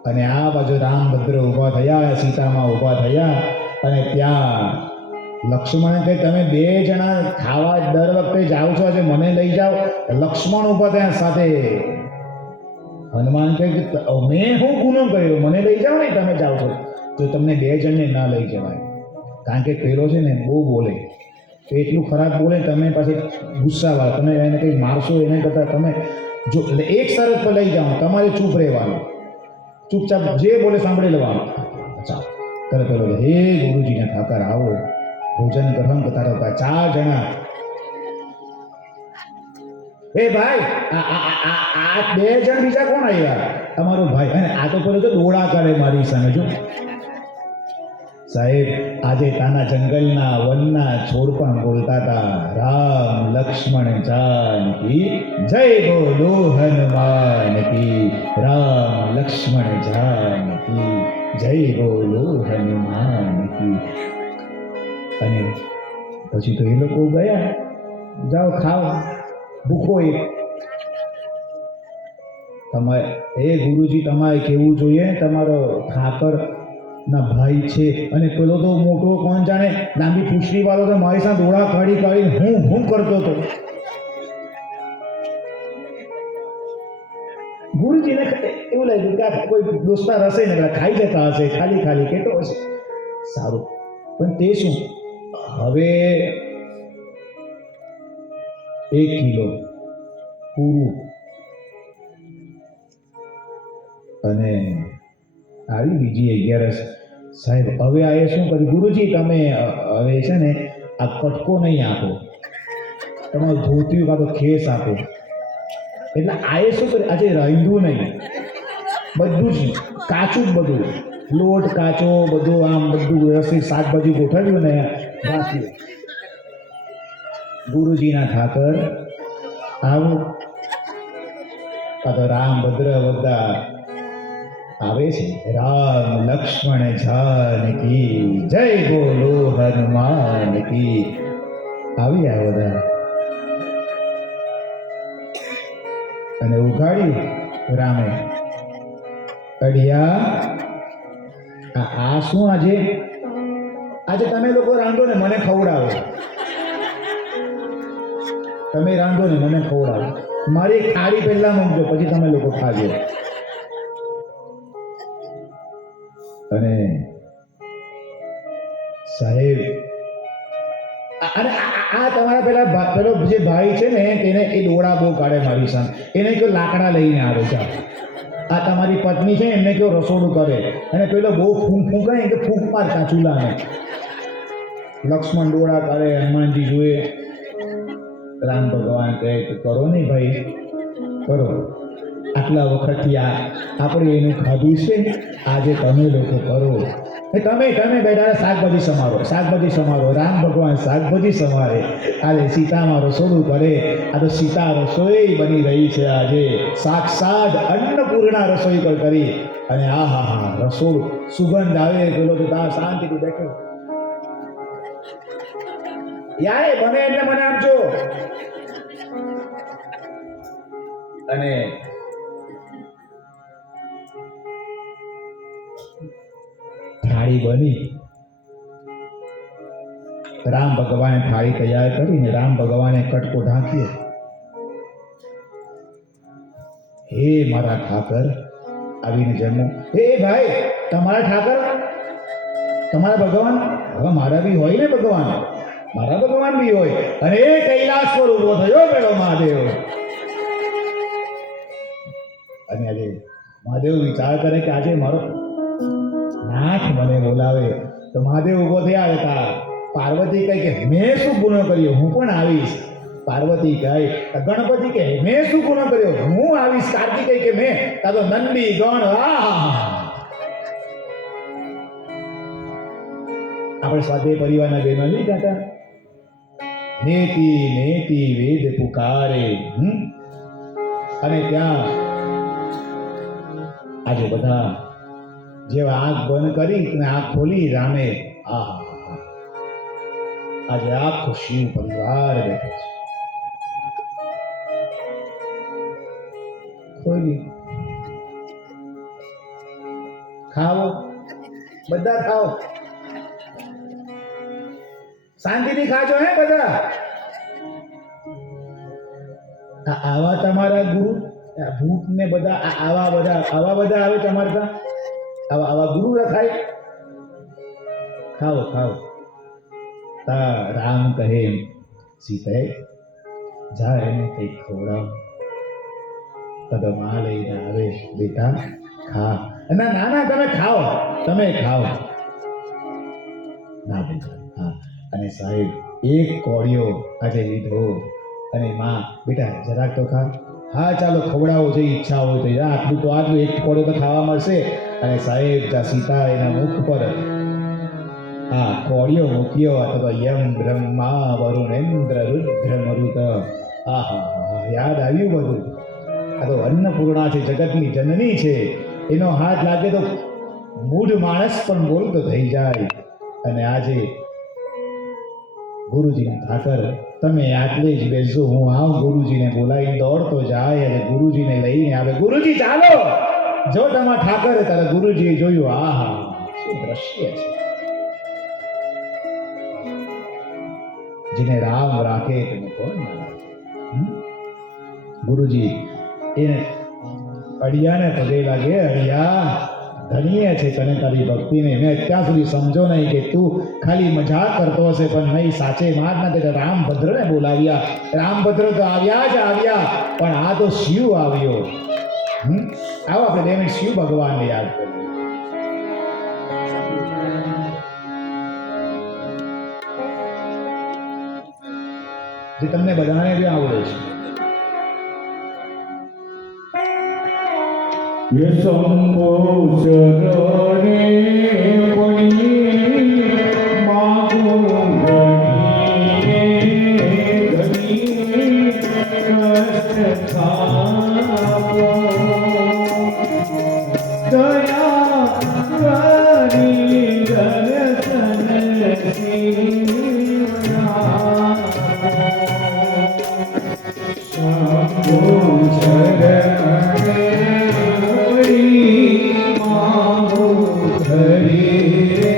અને આ બાજુ રામભદ્ર ઊભા થયા, સીતામાં ઊભા થયા. અને ત્યાં લક્ષ્મણે કહે તમે 2 જણા ખાવા દર વખતે જાઓ છો, આજે મને લઈ જાઓ. લક્ષ્મણ ઊભા થયા સાથે. હનુમાન કહે કે મેં શું ગુનો કર્યો, મને લઈ જાઓ ને, તમે જાઓ છો તો તમને 2 જણને ના લઈ જવાય. કારણ કે પેલો છે ને બહુ બોલે, એટલું ખરાબ બોલે, તમે પાછી ગુસ્સાવાળા, તમે એને કંઈ મારશો એને કરતાં તમે જો એક શરત પર લઈ જાઓ, તમારે ચૂપ રહેવાનું, ચૂપચાપ જે બોલે સાંભળી લેવાનું. ચાલો તરત પેલો હે ગુરુજીના ઠાકર આવો, ભોજન ગ્રહણ કરતા હતા 4 જણા. એ ભાઈ આ 2 જણ બીજા કોણ આવ્યા? તમારો ભાઈ. અને આ તો પેલો તો દોડા કરે મારી સામે. જો સાહેબ, આજે તાના જંગલના વનના છોડ પણ બોલતા હતા રામ લક્ષ્મણ જાનકી જય બોલો હનુમાન કી. રામ લક્ષ્મણ જાનકી જય બોલો હનુમાન કી. અને પછી તો એ લોકો ગયા, જાઓ ખાઓ, ભૂખો. એક તમારે એ ગુરુજી તમારે કેવું જોઈએ, તમારો ઠાકર ના ભાઈ છે. અને પેલો તો મોટો કોણ જાણે લાંબી પૂછડી વાળો તો મારી સાથે દોડા કાઢી હું કરતો હતો. ગુરુજીને એવું લાગ્યું કે કોઈ દોસ્તાર હશે ને ખાઈ જતા હશે, ખાલી કેતો હશે. સારું, પણ તે શું હવે 1 કિલો પૂરું. અને આવી બીજી 11. સાહેબ હવે આ એ શું કર્યું? ગુરુજી તમે હવે છે ને આ કટકો નહીં આપો, તમારું ધોતિયું કાં તો ખેસ આપો. એટલે આ એ શું કર્યું? આજે રાંધ્યું નહીં, બધું જ કાચું, જ બધું લોટ કાચો, બધું આમ બધું વ્યવસ્થિત શાકભાજી ગોઠવ્યું ને રાખ્યું. ગુરુજીના ઠાકર આવો. કાં તો રામભદ્ર બધા આવે છે રામ લક્ષ્મણ જાનકી જય બોલો હનુમાન કી. આવી આ બધા અને ઉગાડ્યું રામે. અડિયા આ શું આજે આજે તમે લોકો રાંધો ને મને ખવડાવો. તમે રાંધો ને મને ખવડાવો. મારી થાળી પહેલા મૂકજો પછી તમે લોકો ખાજો. અને સાહેબ અને આ તમારા પેલો જે ભાઈ છે ને તેને એ ડોળા બહુ કાઢે મારી સામે. એને કયો લાકડા લઈને આવે છે. આ તમારી પત્ની છે એમને કયો રસોડું કરે અને પેલો બહુ ફૂંકાય કે ફૂંક મારતા ચૂલાને. લક્ષ્મણ ડોળા કાઢે, હનુમાનજી જુએ. રામ ભગવાન કહે કે કરો નહીં ભાઈ કરો. આટલા વખતથી આપણે એનું ખાધું છે, આજે તમે લોકો કરો. તમે બેટા શાકભાજી સમારો. રામ ભગવાન શાકભાજી સમારે. આજે સીતામાં રસોડું કરે. આ તો સીતા રસોઈ બની રહી છે આજે. સાક્ષાત અન્નપૂર્ણા રસોઈ પર કરી. અને આ હા હા રસોડું સુગંધ આવે. પેલો તો તાર શાંતિથી બેઠો. યાર બને એટલે મને આપજો. અને થાળી બની. રામ ભગવાને થાળી તૈયાર કરીને રામ ભગવાને કટકો ઢાંક્યો. હે મારા ઠાકર આવીને જમો. હે ભાઈ તમારા ઠાકર તમારા ભગવાન. હવે મારા બી હોય ને ભગવાન. મારા ભગવાન બી હોય. અને એ કૈલાસ પર ઉભો થયો પેલો મહાદેવ. અને આજે મહાદેવ વિચાર કરે કે આજે મારો નાથ મને બોલાવે. તો મહાદેવ ઉભો થયા હતા. પાર્વતી કહે કે મેં શું ગુનો કર્યો, હું પણ આવીશ. પાર્વતી કહે ગણપતિ કહે મેં શું ગુનો કર્યો, હું આવીશ. કાર્તિકેય કે મેં. તા તો નંદી ગણ આપણે સ્વાધ્યાય પરિવારના બહેનો નહીં કહેતા નેતિ નેતિ વેદ પુકારે. અને ત્યાં આજે બધા જેવા આંખ બંધ કરી અને આંખ ખોલી રામે આજે આખો શિવ પરિવાર બેઠો છે. ખોલી ખાઓ બધા ખાઓ. શાંતિથી ખાજો હે બધા. આવા તમારા ગુરુ ભૂત ને બધા આવા બધા આવે તમારે ત્યાં. આવા ગુરુ રખાય. ખાઓ ખાઓ. તા રામ કહે સીતાએ જા એને કંઈક ખવડાવ. કદમા લઈને આવે બેટા ખા. ના ના ના તમે ખાઓ ના બેટા હા. અને સાહેબ એક કોળિયો આજે લીધો. અને માં બેટા જરાક તો ખા. હા ચાલો ખવડાવો જે ઈચ્છા હોય તો. આટલું એક કોળિયો તો ખાવા મળશે. અને સાહેબ સીતા એના મુખ પર આ કોળિયો મૂક્યો. તો યમ બ્રહ્મા વરુણેન્દ્ર રુદ્ર મરુત. યાદ આવ્યું બધું. આ તો અન્નપૂર્ણા છે, જગતની જનની છે. એનો હાથ લાગે તો મૂઢ માણસ પણ બોલતો થઈ જાય. અને આજે ગુરુજીને ઠાકર તમે આટલે જ બેસજો, હું આમ ગુરુજીને બોલાવીને દોડતો જાય અને ગુરુજીને લઈને આવે. ગુરુજી ચાલો. જો તમારા ઠાકર તારા ગુરુજીએ જોયું. આહા શું દ્રશ્ય છે. જેને રામ રાખે તેને કોણ ના રાખે. ગુરુજી એને અડિયાને પગે લાગે. અડિયા ધન્ય છે તને તારી ભક્તિને. મેં અત્યાર સુધી સમજો નહીં કે તું ખાલી મજાક કરતો હશે, પણ નહીં સાચે માર ના તે રામભદ્રને બોલાવ્યા. રામભદ્ર તો આવ્યા જ આવ્યા, પણ આ તો શિવ આવ્યો. આવો આપણે 2 મિનિટ શિવ ભગવાનને યાદ કરીએ. જે તમને બધાને બી આવડે છે. શંભો શરણે પડી માગો ઘણી કષ્ટ થાપો દયા શંભુ ચરણે પડી માંગુ ધરી રે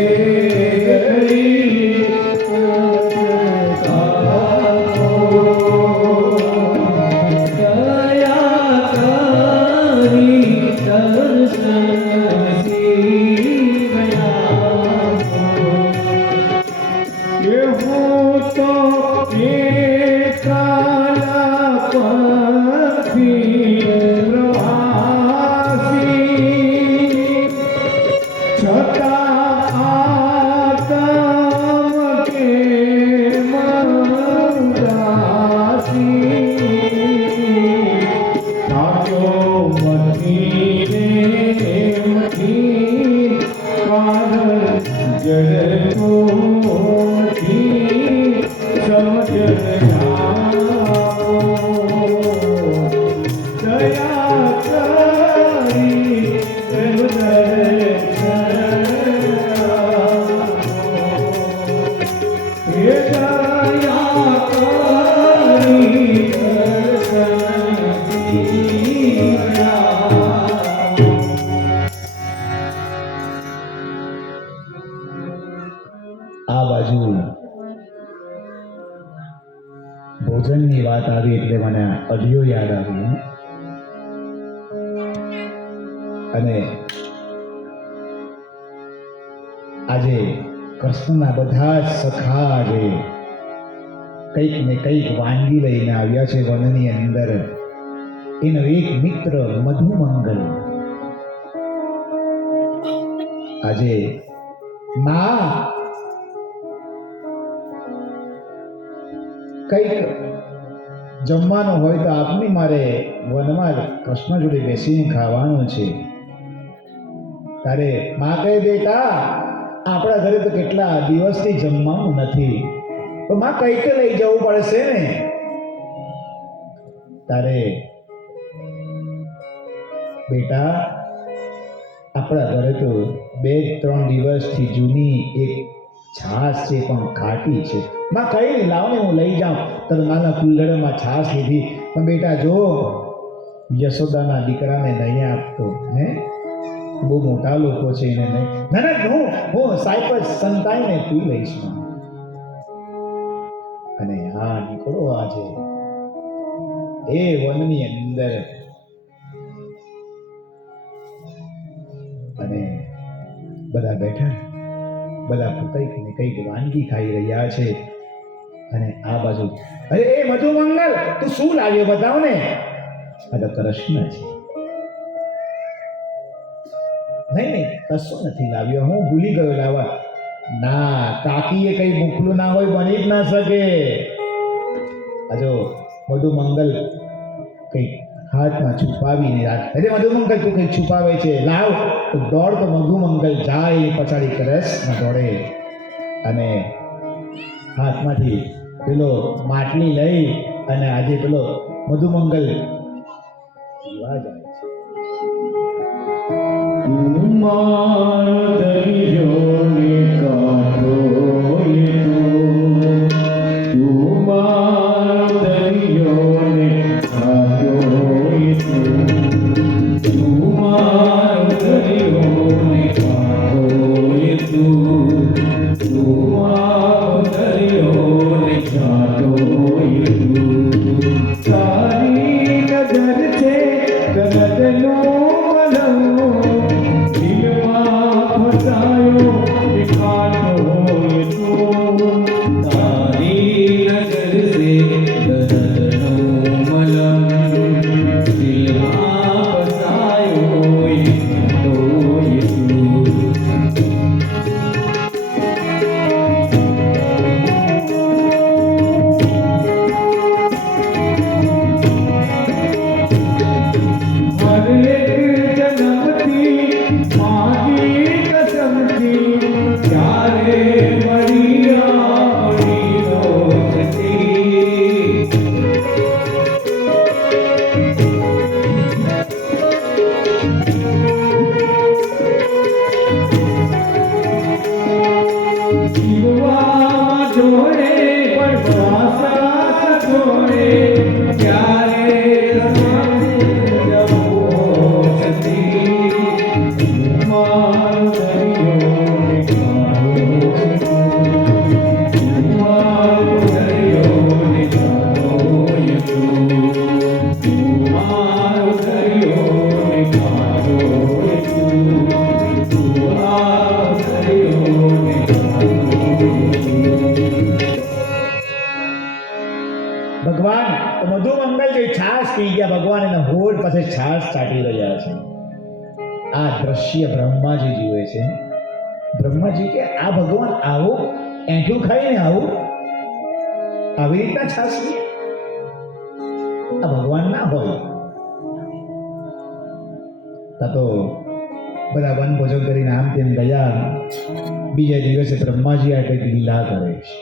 આ બાજુ ભોજનની વાત આવી એટલે મને અડિયો યાદ આવ્યું અને આજે કૃષ્ણના બધા જ સખા આજે કંઈક ને કંઈક વાનગી લઈને આવ્યા છે વનની અંદર. એનો એક મિત્ર મધુમંગલ આજે માં કંઈક જમવાનું હોય તો આપની મારે વનમાં કૃષ્ણ જોડે બેસીને ખાવાનું છે. તારે માં કહે બેટા આપણા ઘરે તો કેટલા દિવસથી જમવાનું નથી તો માં કંઈક લઈ જવું પડશે ને. તારે બેટા આપણા ઘરે તો 2-3 દિવસથી જૂની એક છાશ છે પણ ખાટી છે. માં કઈ નહીં લાવ ને હું લઈ જાઉં. તો નાના કુલ્લડમાં છાશ લીધી પણ બેટા જો યશોદાના દીકરાને નહીં આપતો ને બહુ મોટા લોકો છે એને નહીં. ના ના હું સાહેબ સંતાઈને પી લઈશ. અને હા નીકળો આજે એ વનની અંદર અને બધા બેઠા બધા કંઈક ને કંઈક વાનગી ખાઈ રહ્યા છે. અને આ બાજુ અરે એ મધુમંગલ તું શું લાવ્યો બતાવ ને. આ તો કૃષ્ણ છે. નહીં કશું નથી લાવ્યો હું ભૂલી ગયો લાવવા. ના કાકીએ કઈ મોકલું ના હોય બની જ ના શકે. આ જો મધુમંગલ કઈ હાથમાં છુપાવીને રાખ. અરે મધુમંગલ તું કઈ છુપાવે છે લાવ તો દોડ. તો મધુમંગલ જાય પછાડી કૃષ્ણ દોડે અને હાથમાંથી પેલો માટલી લઈ અને આજે પેલો મધુમંગલ પીવા જાય છે. દિલમાં તો મધુમંગલ જે છાશ પી ગયા ભગવાન એના હોઠ પાસે છાશ ચાટી રહ્યા છે. આ દ્રશ્ય બ્રહ્માજી જુએ છે. બ્રહ્માજી કે આ ભગવાન આવું એઠું ખાઈને આવું આવી રીતના છાશ પીએ? આ ભગવાન ના હોય. તા તો બધા વન ભોજન કરીને આમ તેમ ગયા. બીજા દિવસે બ્રહ્માજી આ કંઈક લીલા કરે છે.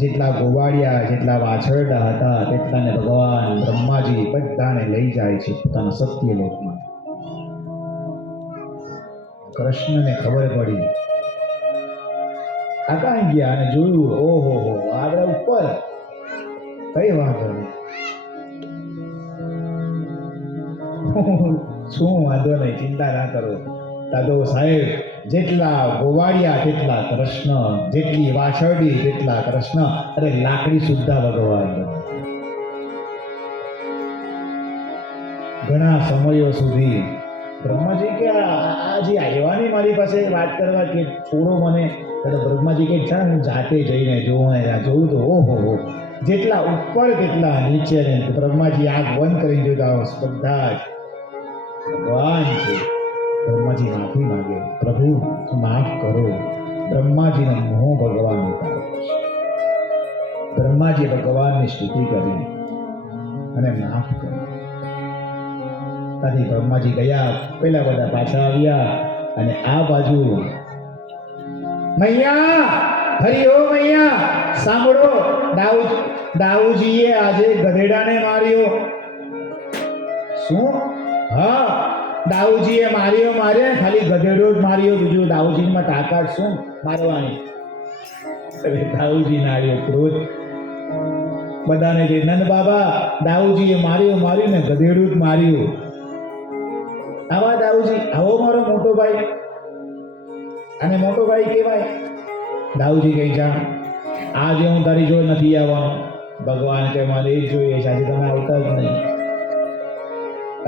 જેટલા ગોવાળિયા જેટલા વાછરડા હતા તેટલાને ભગવાન બ્રહ્માજી બધાને લઈ જાય છે પોતાના સત્ય લોકમાં. કૃષ્ણને ખબર પડી. આ કાંઈ ગયા અને જોયું, ઓહો હો આગળ ઉપર કઈ વાંધો નહીં, શું વાંધો નહીં, ચિંતા ના કરો. દાદો સાહેબ જેટલા ગોવાળિયા તેટલા કૃષ્ણ, જેટલી વાછરડી તેટલા કૃષ્ણ, અરે લાકડી સુદ્ધા ભગવાન. ઘણા સમયો સુધી બ્રહ્માજી કે આ જે આવ્યા ને મારી પાસે વાત કરવા કે છોડો મને, તો બ્રહ્માજી કે ચાલ હું જાતે જઈને જોઉં તો ઓહો હો જેટલા ઉપર તેટલા નીચે ને. બ્રહ્માજી આંખ બંધ કરીને જોતા બધા જ ભગવાન છે. બ્રહ્માજી માફી માંગે, પ્રભુ માફ કરો. બ્રહ્માજીનો મોહ ભગવાન ઉતારે. બ્રહ્માજી ભગવાનની સ્તુતિ કરી અને માફ કર્યું. ત્યાંથી બ્રહ્માજી ગયા, પેલા બધા પાછા આવ્યા અને આ બાજુ મૈયા, હરિ હો મૈયા, સાંભળો, દાઉજીએ આજે ગધેડાને માર્યો. શું? હા, દાઉજીએ માર્યો ખાલી ગધેડો જ માર્યો, બીજું દાઉજીમાં તાકાત શું મારવાની? દાઉજી નાડ્યો ક્રોધ બધાને જે નંદ બાબા દાઉજીએ માર્યું ને ગધેડું જ માર્યું. આવા દાઉજી, આવો મારો મોટો ભાઈ, અને મોટો ભાઈ કહેવાય. દાઉજી કહી જા, આજે હું તારી જોડે નથી આવવાનો. ભગવાન કે મારે એ જ જોઈએ છે, આજે તમે આવતા જ નહીં.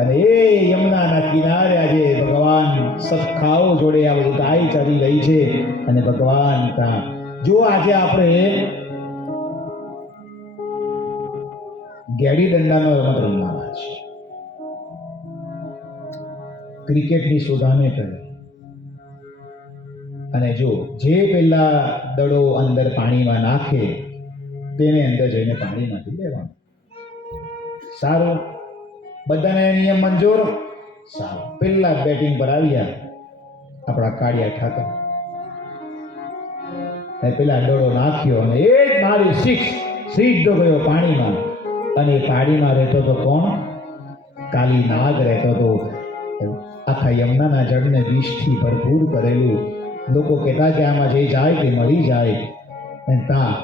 અને એ યમુનાના કિનારે આજે ભગવાન સખાઓ જોડે આ બધું ગાય ચાલી રહી છે અને ભગવાન ત્યાં જો આજે આપણે ગેડી દંડાનો રમત રમવાના છે. ક્રિકેટની સુધાને કરે અને જો જે પેલા દડો અંદર પાણીમાં નાખે તેને અંદર જઈને પાણીમાંથી લેવાનું. સારું, બધાને નિયમ મંજૂર? સારું. પેલા બેટિંગ પર આવ્યા આપણા કાળિયા ઠાકર. પેલા દડો નાખ્યો અને એ જ મારી સિક્સ સીધો ગયો પાણીમાં. અને પાણીમાં રહેતો તો કોણ? કાલી નાગ રહેતો તો. આખા યમુનાના જળને વિષથી ભરપૂર કરેલું. લોકો કહેતા કે આમાં જે જાય તે મરી જાય. અને ત્યાં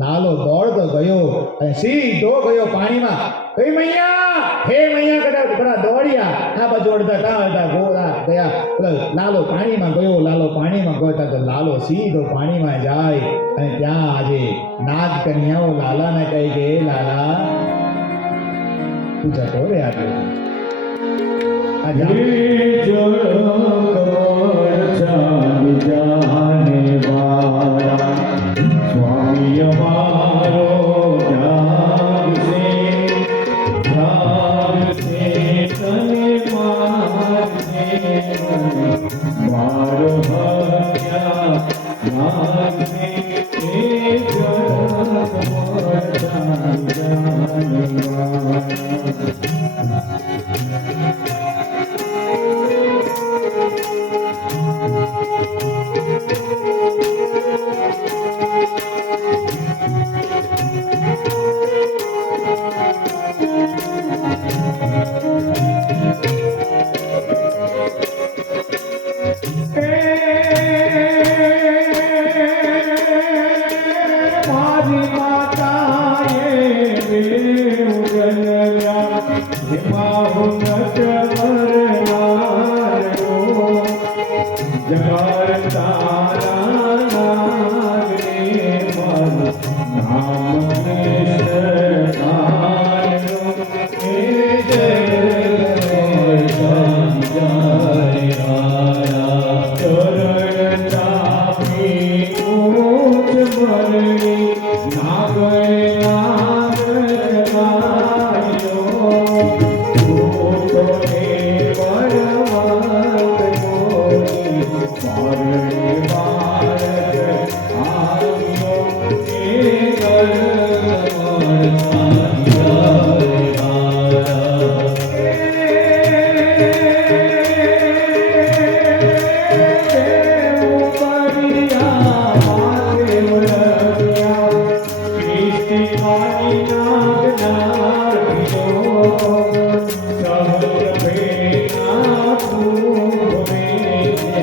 લાલો દોડતો ગયો અને સીધો ગયો પાણીમાં. હે મૈયા કદાચ દોડ્યા આ બાજુ દોડતા હતા ગોળા ગયા. લાલો પાણીમાં ગયો તો લાલો સીધો પાણીમાં જાય અને ત્યાં આજે નાગ કન્યાઓ લાલાને કહી કે લાલા તું જતો રે આજે. સ્વામી અમારો મારો મારી માતાએ કાલી નાગના પીરો સહજ ભેના ફૂલે છે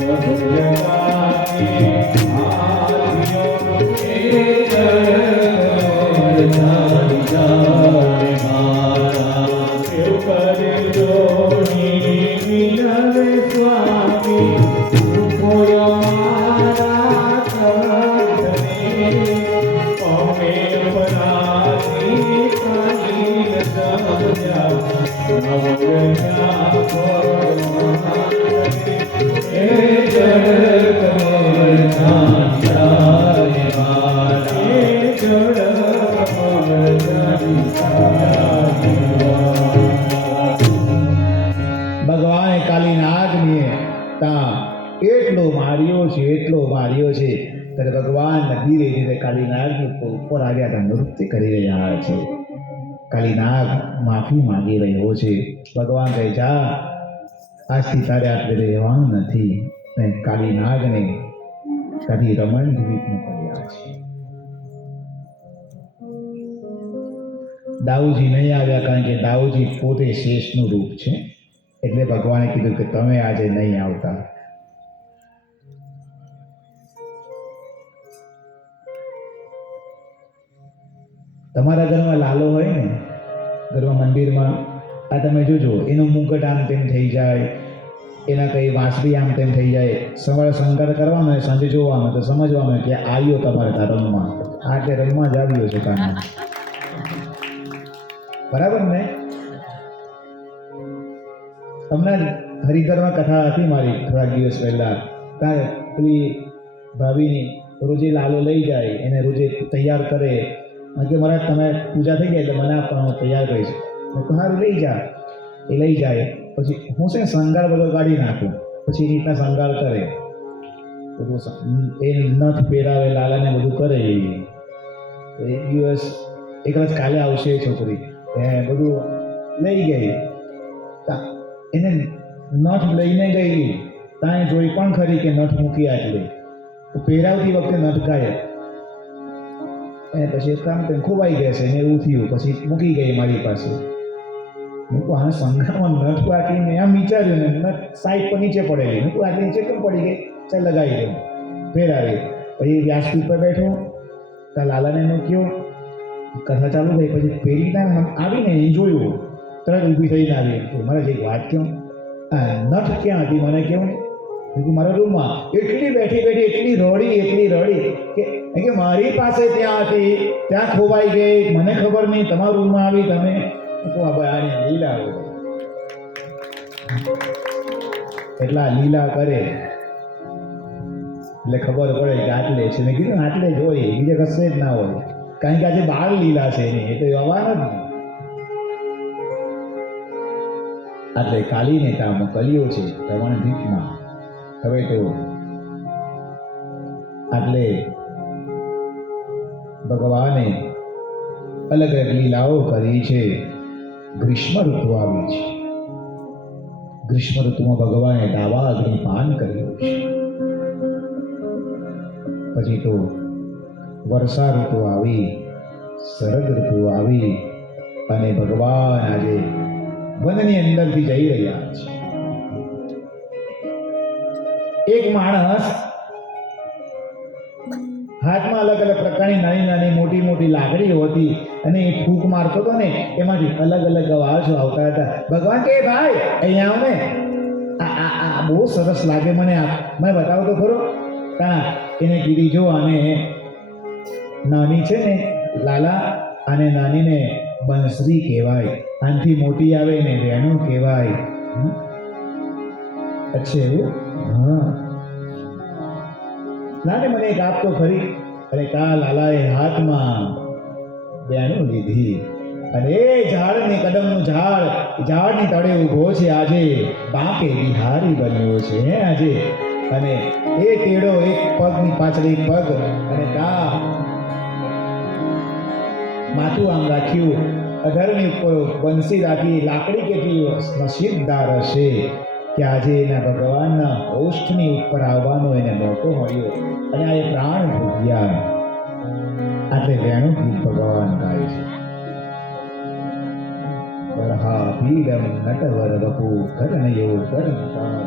જગજગાને આદિયો એ જળ જાણી જાણે મારા શિવ કરે જોડી વિનવે સ્વામી ઉભોયો મારા કંઠને અમે અપરાધી કાલીન સમજ્યા નવગ્રહના ભગવાનને એ જળ કમળ જાણે મારા એ જળ કમળ જાણે ભગવાને કાલી નાગને તા એટલો માર્યો છે ત્યારે ભગવાન ધીરે ધીરે કાલી નાગની ઉપર આવ્યા હતા, નૃત્ય કરી રહ્યા છે. કાલી નાગ માફી માંગી રહ્યો છે. ભગવાન કહે જા, આજથી તારે આટલે રહેવાનું નથી. અને કાલી નાગને કદી રમણ દ્વીપ મોકલ્યા છે. દાઉજી નહીં આવ્યા કારણ કે દાઉજી પોતે શેષનું રૂપ છે, એટલે ભગવાને કીધું કે તમે આજે નહીં આવતા. તમારા ઘરમાં લાલો હોય ને, ઘરમાં મંદિરમાં, આ તમે જોજો એનું મુકટ આમ તેમ થઈ જાય, એના કઈ વાંસળી આમ તેમ થઈ જાય. સવારે શણગાર કરવાનો હોય, સાંજે જોવાનો તો સમજવાનું કે આવ્યો તમારે ત્યાં રમવા, આ કે રમવા જ આવ્યો છે કામ. બરાબર ને? હમણાં હરિદ્વારમાં કથા હતી મારી થોડાક દિવસ પહેલા. ત્યાં પેલી ભાભીની રોજે લાલો લઈ જાય, એને રોજે તૈયાર કરે કે મારા તમે પૂજા થઈ જાય એટલે મને આપવાનું, તૈયાર કરીશ. સારું લઈ જા. એ લઈ જાય પછી હું છે ને શણગાર બધો કાઢી નાખું, પછી એ રીતના શણગાર કરે, એ નથ પહેરાવે, લાલાને બધું કરે. એક દિવસ એક જ કાલે આવશે એ છોકરી, એ બધું લઈ ગઈ. એને નથ લઈને ગઈ, ત્યાં જોઈ પણ ખરી કે નથ મૂકી આટલે, પહેરાવતી વખતે નથ ગાયબ. અને પછી કામ તેમ ખોવાઈ ગયા છે ને એવું થયું. પછી મૂકી ગઈ મારી પાસે. મૂકું આને સંઘામાં નથ આટલી મેં આમ વિચાર્યું ને, નથ સાઈડ પર નીચે પડેલી. મૂકું આટલી નીચે કેમ પડી ગઈ? ચાલ લગાવી દઉં, પહેરાવી. પછી વ્યાસપીઠ પર બેઠો, ત્યાં લાલાને મૂક્યો, કથા ચાલુ થઈ. પછી પહેરીને આવીને એ જોયું, તરત ઊભી થઈને આવી. મારે જે વાત કહું, આ નથ ક્યાં હતી મને કહું. મારા રૂમમાં એટલી બેઠી એટલી રડી કે મારી પાસે ત્યાં હતી, ત્યાં ખોવાઈ ગઈ, મને ખબર નહીં, તમારા રૂમમાં આવી તમે. આની લીલા એટલા લીલા કરે એટલે ખબર પડે કે આટલે છે. મેં કીધું આટલે જ હોય, બીજે કશે જ ના હોય, કારણ કે આજે 12 લીલા છે એની, એ તો આવવાનો જ નહીં. આટલે કાલીને ત્યાં મોકલ્યો છે રમણ દ્વીપમાં. હવે તો આટલે ભગવાને અલગ અલગ લીલાઓ કરી છે. ગ્રીષ્મ ઋતુ આવી છે. ગ્રીષ્મ ઋતુમાં ભગવાને દાવા અગ્નિપાન કર્યું છે. પછી તો વર્ષા ઋતુ આવી, શરદ ઋતુ આવી, અને ભગવાન આજે વનની અંદરથી જઈ રહ્યા છે. એક માણસ હાથમાં અલગ અલગ પ્રકારની નાની મોટી લાકડીઓ હતી, અને એ ફૂંક મારતો હતો ને, એમાંથી અલગ અલગ અવાજો આવતા હતા. ભગવાન કે ભાઈ અહીંયા આવો ને, આ બહુ સરસ લાગે મને, મને બતાવો તો ખરો. હા, એને કીધી જો આને નાની છે ને લાલા, આને નાનીને બંસરી કહેવાય, આનથી મોટી આવે ને રેણુ કહેવાય. અચ્છા એવું? હા, લાને મને એક આપતો ખરી. અને કા લાલાએ હાથમાં બેનું લીધી, અને એ ઝાડની કદમનું ઝાડની તળે ઊભો છે આજે, બાપે બિહારી બન્યો છે આજે. અને એ તેડો એક પગની પાછળ એક પગ, અને કા માથું આમ રાખ્યું, અધરની ઉપર બંસી રાખી. લાકડી કેટલી નસીબદાર હશે કે આજે એના ભગવાનના હોસ્ટની ઉપર આવવાનો એને મોકો મળ્યો, અને આ એ પ્રાણ ભૂગ્યા. આટલે વેણુ ગીત ભગવાન ગાય છે. બરહા પીડમ નટવર વપુ કરણયો કરણકાર.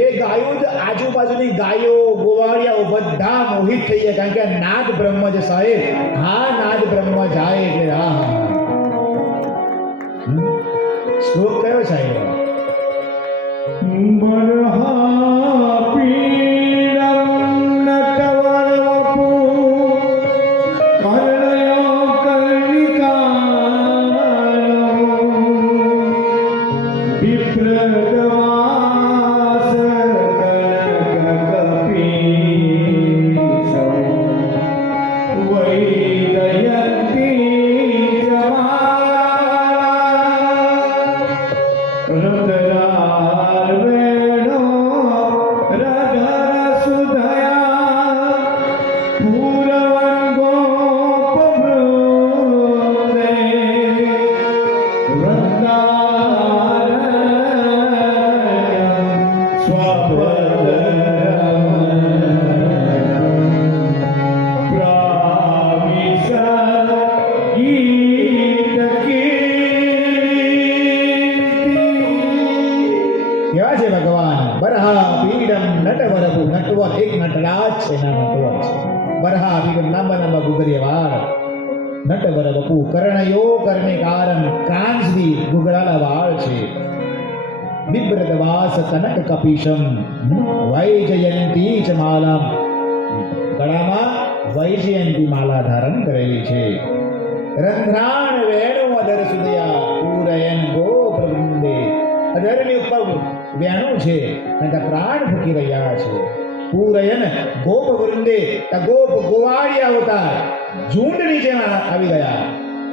એ ગાયું જ આજુબાજુની ગાયો ગોવાળિયાઓ બધા મોહિત થઈ ગયા, કારણ કે આ નાદ બ્રહ્મ છે સાહેબ. હા, નાદ બ્રહ્મ જાય એટલે હા. શ્લોક કયો સાહેબ? બરહા પીડમ નટવર વપુ કર્ણયો કર્ણિકારો વિપ્રદવાસ કનક કપીશો વૈદયંતી જમાલા રતરાર વેણો રધર સુધયા પૂરવન ગોપ વૃંદે વૃંદારણ્યમ સ્વપદરમણ્યમ પ્રાવિશ ગીત કેવા છે ભગવાન? બરહા પીડમ નટવરપુ. નટવર એક નટરાજ છે, ના નટવર છે. બરહા પીડમ લાંબા લાંબા ગુગરીય વાળ. નટવર વપુ કર્ણયો કર્ણિકારમ. કાંજની ગુગળાલા વાળ છે. બિભ્રદવાસ કનક કપીશમ. વૈજયંતી ચ માલમ. ગળામાં વૈજયંતી માલા ધારણ કરેલી છે. રંધ્રાણ વેણુ અધર સુદયા પૂરયન ગોપ વૃંદે. અધરની ઉપર વેણું છે અને ત્યાં પ્રાણ ફૂકી રહ્યા છે. પૂરયન ગોપ વૃંદે. ગોપ ગોવાળિયા હતા ઝુંડ નીચે આવી ગયા.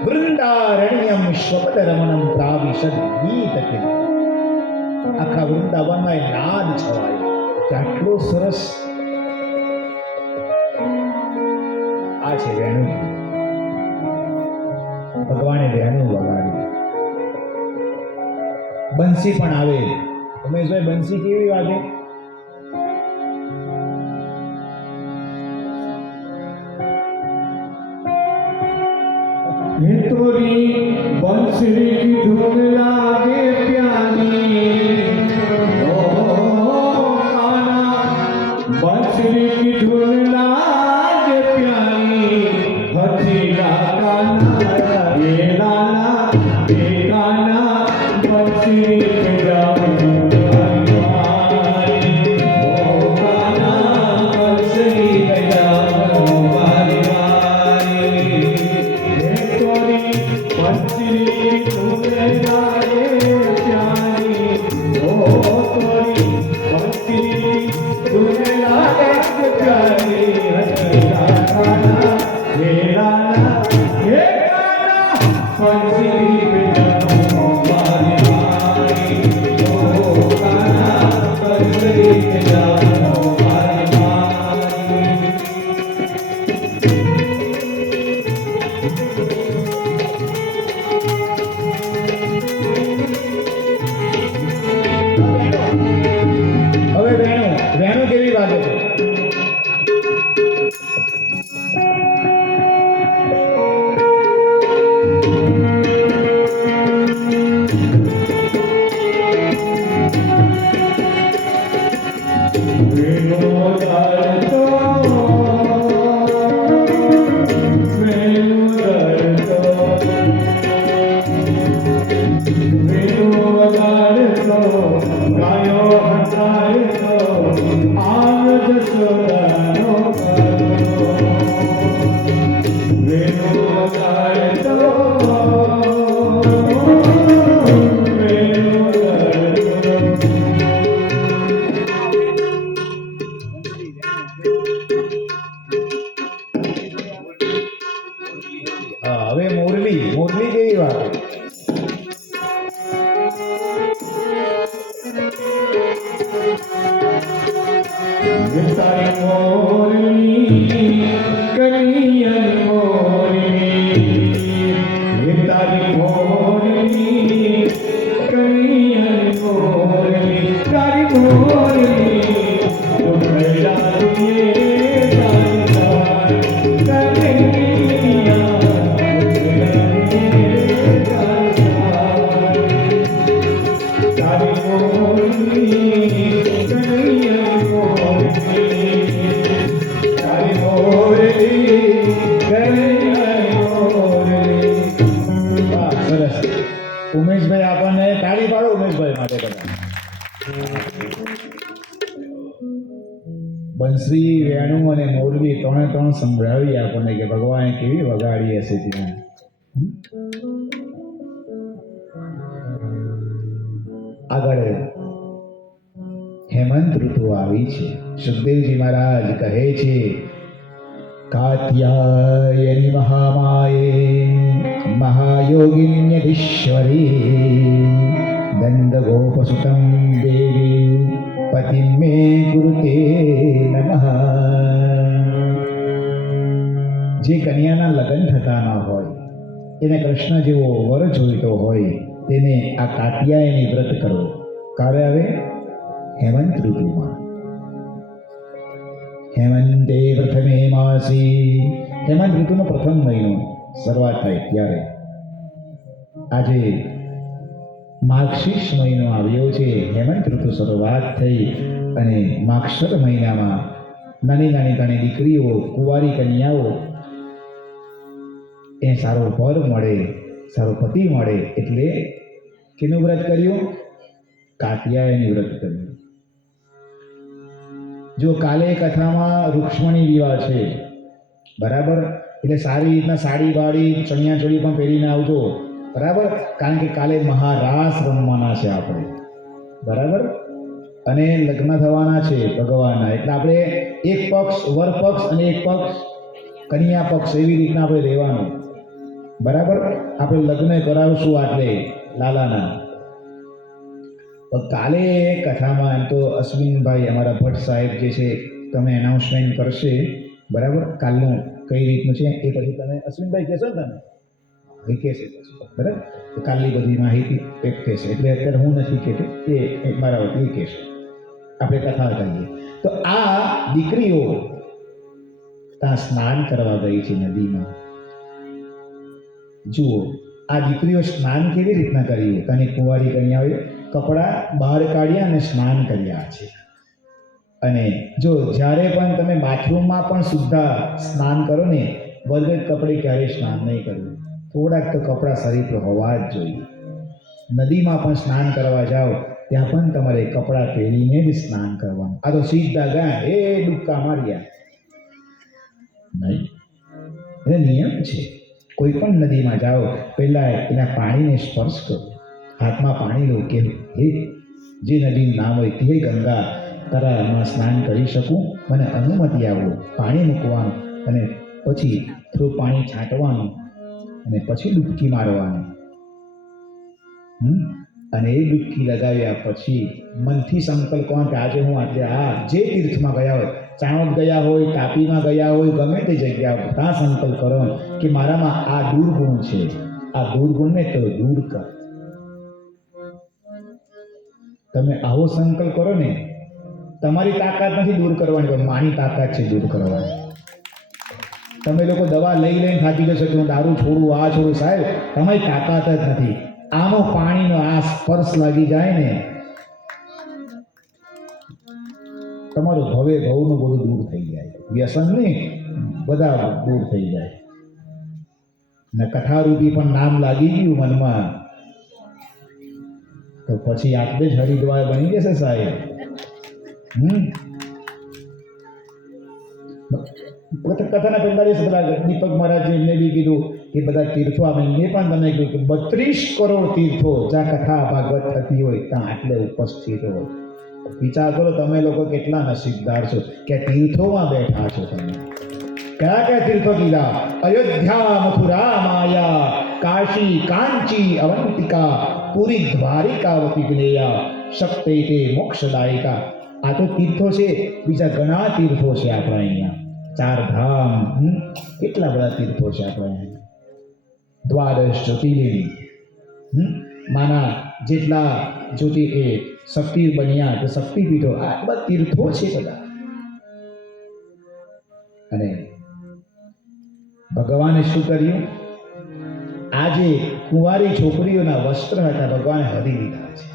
વૃંદારણ્યમ સ્વપદ રમણમ પ્રાવિશદ ગીત કીધું. આખા વૃંદાવનમાં એ નાદ છવાયો. આટલો સરસ આ છે વેણુ. ભગવાને વેણુ વગાડ્યું. બંસી પણ આવે. તમે જોઈ બંસી કેવી વાગે? तोरी बंसरी की धुन लागे प्यारी ओ काना बंसरी की धुन लागे प्यारी हथीला काना ये लाला ये काना बंसरी पे जाऊं હવે મોરલી મોરલી કેવી વાત? તારી મોરલી કનિયન મોરલી તારી મોરલી કનિયન મોરલી તારી મોરલી તો ભૈયા તુએ તારી બંસરી, વેણુ અને મોરબી ત્રણે સંભળાવી આપણને કે ભગવાને કેવી વગાડી હશે ત્યાં. આગળ હેમંત ઋતુ આવી છે. સુખદેવજી મહારાજ કહે છે, કાત્યાયની મહામાયે મહાયોગિન્યધીશ્વરી દંડગોપસુતં દેવી પતિં મે કુરુતે નમઃ. જે કન્યાના લગ્ન થતા ન હોય, એને કૃષ્ણ જેવો વર જોઈતો હોય, તેને આ કાત્યાયની વ્રત કરો. કાવે આવે હેમંત ઋતુમાં. હેમંતે પ્રથમે માસી, હેમંત ઋતુનો પ્રથમ મહિનો શરૂઆત થાય ત્યારે. આજે માગશીર્ષ મહિનો આવ્યો છે. હેમંત ઋતુ શરૂઆત થઈ અને માગશર મહિનામાં નાની નાની દીકરીઓ, કુંવારી કન્યાઓ એ સારો વર મળે, સારો પતિ મળે એટલે કેનું વ્રત કર્યું? કાત્યાયની વ્રત કર્યું. જો કાલે કથામાં રૂક્ષ્મણી વિવાહ છે, બરાબર, એટલે સારી રીતના સાડી વાડી ચણિયા ચોળી પણ પહેરીને આવજો, બરાબર, કારણ કે કાલે મહારાસ રમવાના છે આપણે, બરાબર, અને લગ્ન થવાના છે ભગવાનના. એટલે આપણે એક પક્ષ વર પક્ષ અને એક પક્ષ કન્યા પક્ષ એવી રીતના આપણે રહેવાનું, બરાબર. આપણે લગ્ન કરાવશું આટલે લાલાના. કાલે કથામાં એમ તો અશ્વિનભાઈ અમારા ભટ્ટ સાહેબ જે છે તમે એનાઉન્સમેન્ટ કરશે, બરાબર, કાલનું કઈ રીતનું છે એ પછી તમે અશ્વિનભાઈ કહેશો ને, તમે એ કહેશે પછી, બરાબર. તો કાલની બધી માહિતી એક કહેશે, એટલે અત્યારે હું નથી કહેતો, એ મારા વતી કહેશે. આપણે કથા કહીએ તો આ દીકરીઓ ત્યાં સ્નાન કરવા ગઈ છે નદીમાં. જુઓ આ દીકરીઓ સ્નાન કેવી રીતના કર્યું. અને કુંવારી કન્યાઓએ કપડાં બહાર કાઢ્યા અને સ્નાન કર્યા છે. અને જો જ્યારે પણ તમે બાથરૂમમાં પણ સુદ્ધા સ્નાન કરો ને, વગર કપડે ક્યારેય સ્નાન નહીં કરવું. થોડાક તો કપડાં શરીર પર હોવા જ જોઈએ. નદીમાં પણ સ્નાન કરવા જાઓ ત્યાં પણ તમારે કપડાં પહેરીને જ સ્નાન કરવાનું. આ તો સીધા ગયા એ ડૂબકા માર્યા નહીં, એ નિયમ છે. કોઈ પણ નદીમાં જાઓ પહેલા એના પાણીને સ્પર્શ કરો, હાથમાં પાણી લો કે હે જે નદીનું નામ હોય તે ગંગા તારામાં સ્નાન કરી શકું, મને અનુમતિ આપો. પાણી મૂકવાનું અને પછી થોડું પાણી છાંટવાનું અને પછી ડૂબકી મારવાની. અને એ ડૂબકી લગાવ્યા પછી મનથી સંકલ્પ કરો કે આજે હું આટલે આ જે તીર્થમાં ગયા હોય, ચાણોદ ગયા હોય, તાપીમાં ગયા હોય, ગમે તે જગ્યા હોય, ત્યાં સંકલ્પ કરો કે મારામાં આ દુર્ગુણ છે, આ દુર્ગુણને તો દૂર કર. તમે આવો સંકલ્પ કરો ને, તમારી તાકાત નથી દૂર કરવાની, પણ માની તાકાત છે દૂર કરવાની. તમે લોકો દવા લઈ લઈને થાકી જશો કે હું દારૂ છોડું, આ છોડું, સાહેબ તમારી તાકાત જ નથી. આનો પાણીનો આ સ્પર્શ લાગી જાય ને, તમારું ભવે ભવનું બધું દૂર થઈ જાય. વ્યસન નહીં, બધા દૂર થઈ જાય. ને કથારૂપી પણ નામ લાગી ગયું મનમાં તો પછી આપણે જ હરિદ્વાર બની જશે સાહેબ. કથાના પહેલા દિવસ દીપક મહારાજે એમને બી કીધું કે બધા તીર્થો આવે. મેં પણ તમને કહ્યું કે 32 કરોડ તીર્થો જ્યાં કથા ભાગવત થતી હોય ત્યાં આટલે ઉપસ્થિત હોય. વિચાર કરો તમે લોકો કેટલા નસીબદાર છો કે તીર્થોમાં બેઠા છો. તમે કયા કયા તીર્થો કીધા? અયોધ્યા, મથુરા, માયા, કાશી, કાંચી, અવંતિકા, પુરી, દ્વારિકાવતી જ્ઞેયા, શક્તિ તે મોક્ષદાયિકા. આ તો તીર્થો છે. બીજા ઘણા તીર્થો છે આપણા અહીંયા. 4 ધામ, કેટલા બધા તીર્થો છે આપણા અહીંયા. 12 જ્યોતિર્લિંગ, માના જેટલા જ્યોતિ એ શક્તિ બન્યા તો શક્તિપીઠો, આ બધા તીર્થો છે બધા. અને ભગવાને શું કર્યું? આજે કુંવારી છોકરીઓના વસ્ત્ર હતા ભગવાને હરી લીધા છે.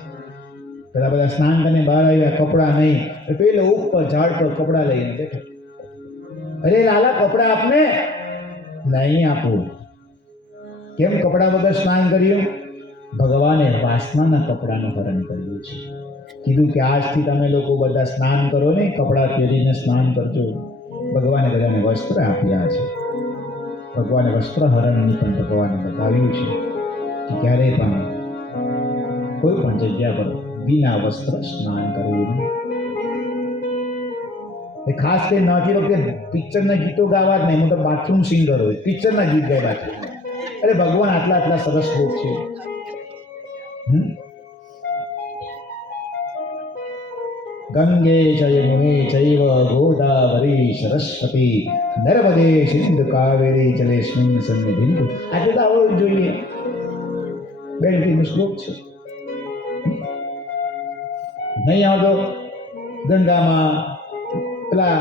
બધા સ્નાન કરીને બહાર આવ્યા, કપડાં નહીં, પેલો ઉપર ઝાડ પર કપડાં લઈને બેઠા. અરે લાલા કપડાં આપને. નહીં આપું. કેમ કપડાં વગર સ્નાન કર્યું? ભગવાને વાસનાના કપડાનું હરણ કર્યું છે. કીધું કે આજથી તમે લોકો બધા સ્નાન કરો ને, કપડાં પહેરીને સ્નાન કરજો. ભગવાને બધાને વસ્ત્ર આપ્યા છે. ભગવાને વસ્ત્ર હરણની પણ ભગવાને બતાવ્યું છે કે ક્યારેય પણ કોઈ પણ જગ્યા પર વિના વસ્ત્ર સ્નાન કરવું નહીં. ખાસ કરીને નાતી વખતે પિક્ચરના ગીતો ગાવા જ નહીં. હું તો બાથરૂમ સિંગર હોય, પિક્ચરના ગીત ગાયા છે. અરે ભગવાન આટલા સરસ શ્લોક છે. ગંગે ચ યમુને ચૈવ ગોદાવરી સરસ્વતી નર્મદે સિંધુ કાવેરી જલેસ્મિન સન્નિધિ. આજે તો આવો જોઈએ. બેનનો શ્લોક છે. નહીં આવતો ગંગામાં પેલા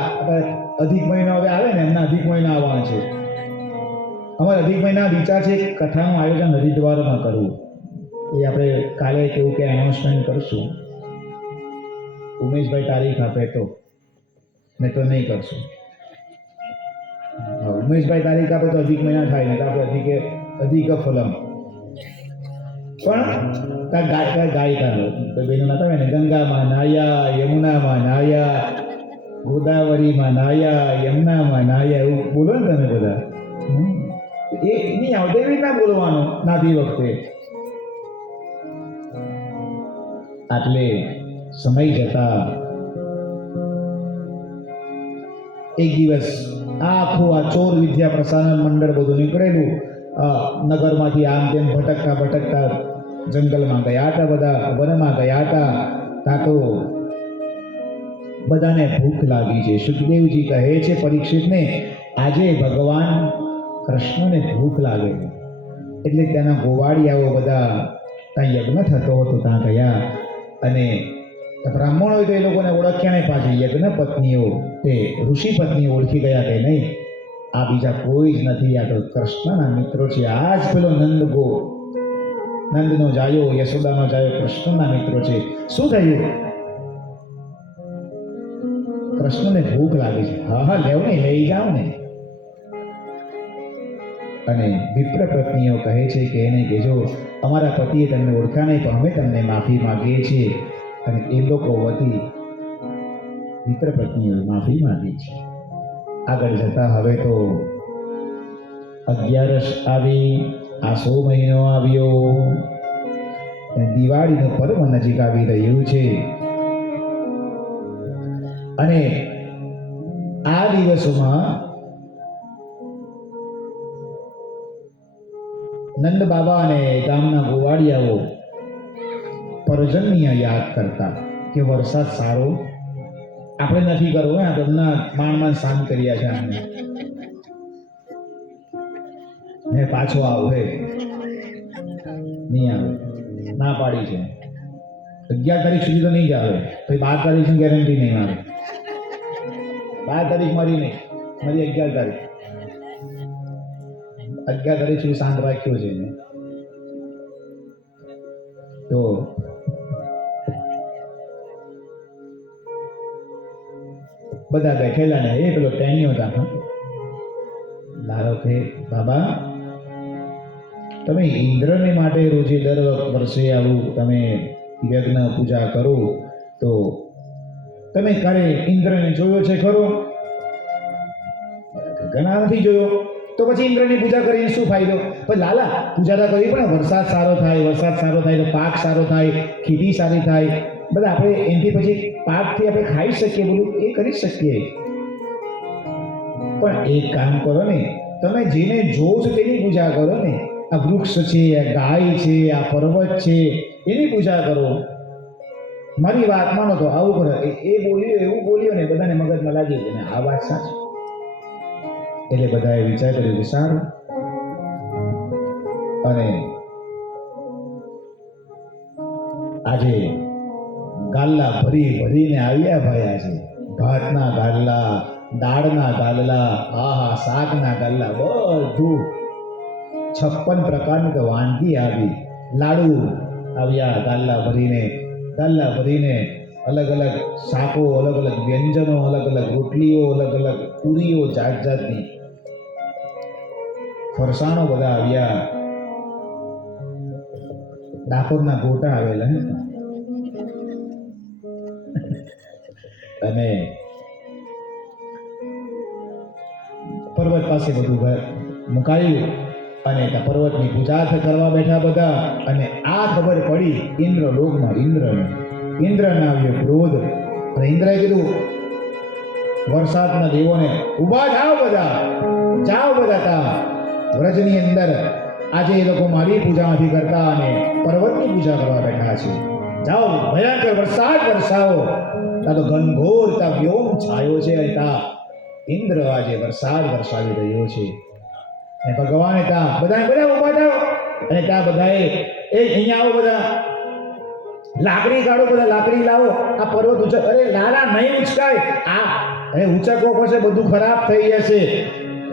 અધિક મહિનો હવે આવે ને, એમના અધિક મહિના આવવાના છે. અમારા અધિક મહિના વિચાર છે કથાનું આયોજન હરિદ્વારમાં કરવું. એ આપણે કાલે કેવું કે એનાઉન્સમેન્ટ કરશું. ઉમેશભાઈ તારીખ આપે તો, નહીં તો નહીં કરશું. ઉમેશભાઈ તારીખ આપે તો અધિક મહિના થાય, ને તો આપણે અધિક ફલમ પણ ગાયકા તો બેનો ના તમે ને ગંગામાં નાયા, યમુનામાં નાયા, ગોદાવરીમાં નાયા, યમુનામાં નાયા, એવું બોલો ને તમે બધા. એ નહીં આવડે એવી રીતના બોલવાનું નાતી વખતે. આટલે સમય જતા એક દિવસ આખું આ ચોર વિદ્યા પ્રસારણ મંડળ બધું નીકળેલું નગરમાંથી આમ તેમ ભટકતા જંગલમાં ગયા હતા, બધા વનમાં ગયા હતા. ત્યાં તો બધાને ભૂખ લાગી છે. સુખદેવજી કહે છે પરીક્ષિતને, આજે ભગવાન કૃષ્ણને ભૂખ લાગે એટલે ત્યાંના ગોવાળિયાઓ બધા ત્યાં યજ્ઞ થતો હતો ત્યાં ગયા. અને બ્રાહ્મણ હોય તો એ લોકોને ઓળખ્યા નહીં. પાછી યજ્ઞ પત્નીઓ તે ઋષિ પત્નીઓ ઓળખી ગયા કે નહીં, આ બીજા કોઈ જ નથી, આ તો કૃષ્ણના મિત્રો છે. આ જ પેલો નંદનો જાયો, યશોદાનો જાયો કૃષ્ણના મિત્રો છે. શું થયું? કૃષ્ણને ભૂખ લાગી છે. હા લેવ ને, લઈ જાઓ ને. અને વિપ્ર પત્નીઓ કહે છે કે એને કહેજો અમારા પતિએ તમને ઓળખ્યા નહીં, પણ અમે તમને માફી માગીએ છીએ. અને એ લોકો વતી વિપ્ર પત્નીઓએ માફી માંગી છે. આગળ જતા હવે તો 11 આવી, આસો મહિનો આવ્યો અને દિવાળીનું પર્વ નજીક આવી રહ્યું છે. અને આ દિવસોમાં નંદ બાબા અને ગામના ગોવાળિયાઓ પર્જન્ય યાદ કરતા કે વરસાદ સારો આપણે નથી કરવો, તમને માંડ શાંત કર્યા છે આમને, ને પાછો આવે નહીં આવે, ના પાડી છે. 11 તારીખ સુધી તો નહીં જ આવે, પછી 12 તારીખની ગેરંટી નહીં આવે. 12 તારીખ મારી નહીં, મારી 11 તારીખ. 11 તારીખ સુધી શાંત રાખ્યો છે ને. તો બધા બેઠેલા ને એ પેલો ટેણીઓ હતા. લાલો કે બાબા તમે ઇન્દ્રને માટે રોજે દર વર્ષે આવું તમે યજ્ઞ પૂજા કરો, તો તમે ક્યારે ઇન્દ્રને જોયો છે ખરો? ઘણા નથી જોયો. તો પછી ઇન્દ્રની પૂજા કરીને શું ફાયદો? પણ લાલા પૂજા તો કરવી પણ વરસાદ સારો થાય તો પાક સારો થાય, ખેતી સારી થાય, બધા આપણે એનાથી પછી પાકથી આપણે ખાઈ શકીએ, બધું એ કરી શકીએ. પણ એક કામ કરો ને, તમે જેને જો છો તેની પૂજા કરો ને. આ વૃક્ષ છે, આ ગાય છે, આ પર્વત છે, એની પૂજા કરો. મારી વાત માનો તો આવું કરો. એ બોલ્યો એવું બોલ્યો ને, બધાને મગજમાં લાગી ગયું ને આ વાત સાચી. એટલે બધાએ વિચાર કર્યો કે સારું. અને આજે ગાલ્લા ભરીને આવ્યા ભાઈ. આજે ભાતના ગાલ્લા, દાળના ગાલ્લા, આહા શાકના ગાલ્લા, બધું 56 પ્રકારની તો વાનગી આવી. લાડુ આવ્યા ગાલ્લા ભરીને, અલગ અલગ શાકો, અલગ અલગ વ્યંજનો, અલગ અલગ રોટલીઓ, અલગ અલગ પૂરીઓ, જાતની ફરસાણો બધા આવ્યા. ડાકોરના ગોટા આવેલા હે. અને પર્વત પાસે બધું મુકાયું અને ત્યાં પર્વતની પૂજા કરવા બેઠા બધા. અને આ ખબર પડી ઇન્દ્રલોકમાં ઇન્દ્રને આવ્યો ક્રોધ. અને ઇન્દ્રએ કીધું વરસાદના દેવોને, ઊભા જાઓ બધા તા વ્રજની અંદર. આજે એ લોકો મારી પૂજા નથી કરતા અને પર્વતની પૂજા કરવા બેઠા છે. જાઓ ભયંકર વરસાદ વરસાવો. તા તો ઘનઘોર તા વ્યોમ છાયો છે અને તા ઇન્દ્ર આજે વરસાદ વરસાવી રહ્યો છે. અને ભગવાને ત્યાં બધા ઊભા થાઓ. અને ત્યાં બધાએ અહીંયા આવો, બધા લાકડી કાઢો, બધા લાકડી લાવો. આ પર્વત ઉંચક, અરે લાલા નહીં ઉચકાય. આ અરે ઉંચકવો પડશે, બધું ખરાબ થઈ જશે.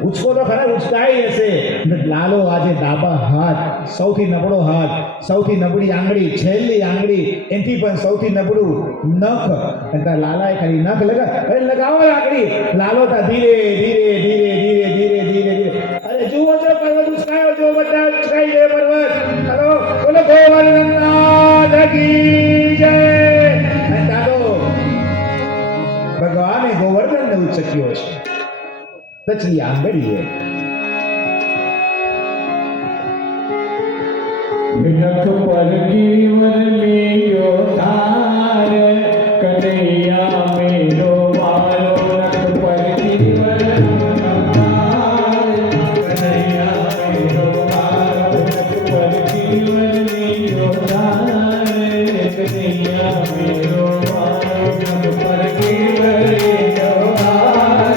ઉચકો તો ખરા, ઉચકાઈ જશે. લાલો આજે ડાબા હાથ, સૌથી નબળો હાથ, સૌથી નબળી આંગળી, છેલ્લી આંગળી, એથી પણ સૌથી નબળું નખ. અને લાલાએ ખાલી નખ લગાવો લાકડી. લાલો તા ધીરે ધીરે ધીરે ધીરે ધીરે ધીરે ધીરે. અરે જુઓ છો પર્વત ઉચકાયો, જો બધા ઉચકાઈ ગયો પર્વત. હલો બોલો ગોવર્ધનનાથ કી જય. અને તારો ભગવાને ગોવર્ધનને ઉચક્યો છે. પછી આંગળીએ નખ પર ગીવર લીયો તાર, કનૈયા મેરો મારો. નખ પર ગીવર તાર, કનૈયા મેરો મારો. નખ પર ગીવર લીયો તાર, કનૈયા મેરો મારો. નખ પર ગીવર લીયો તાર,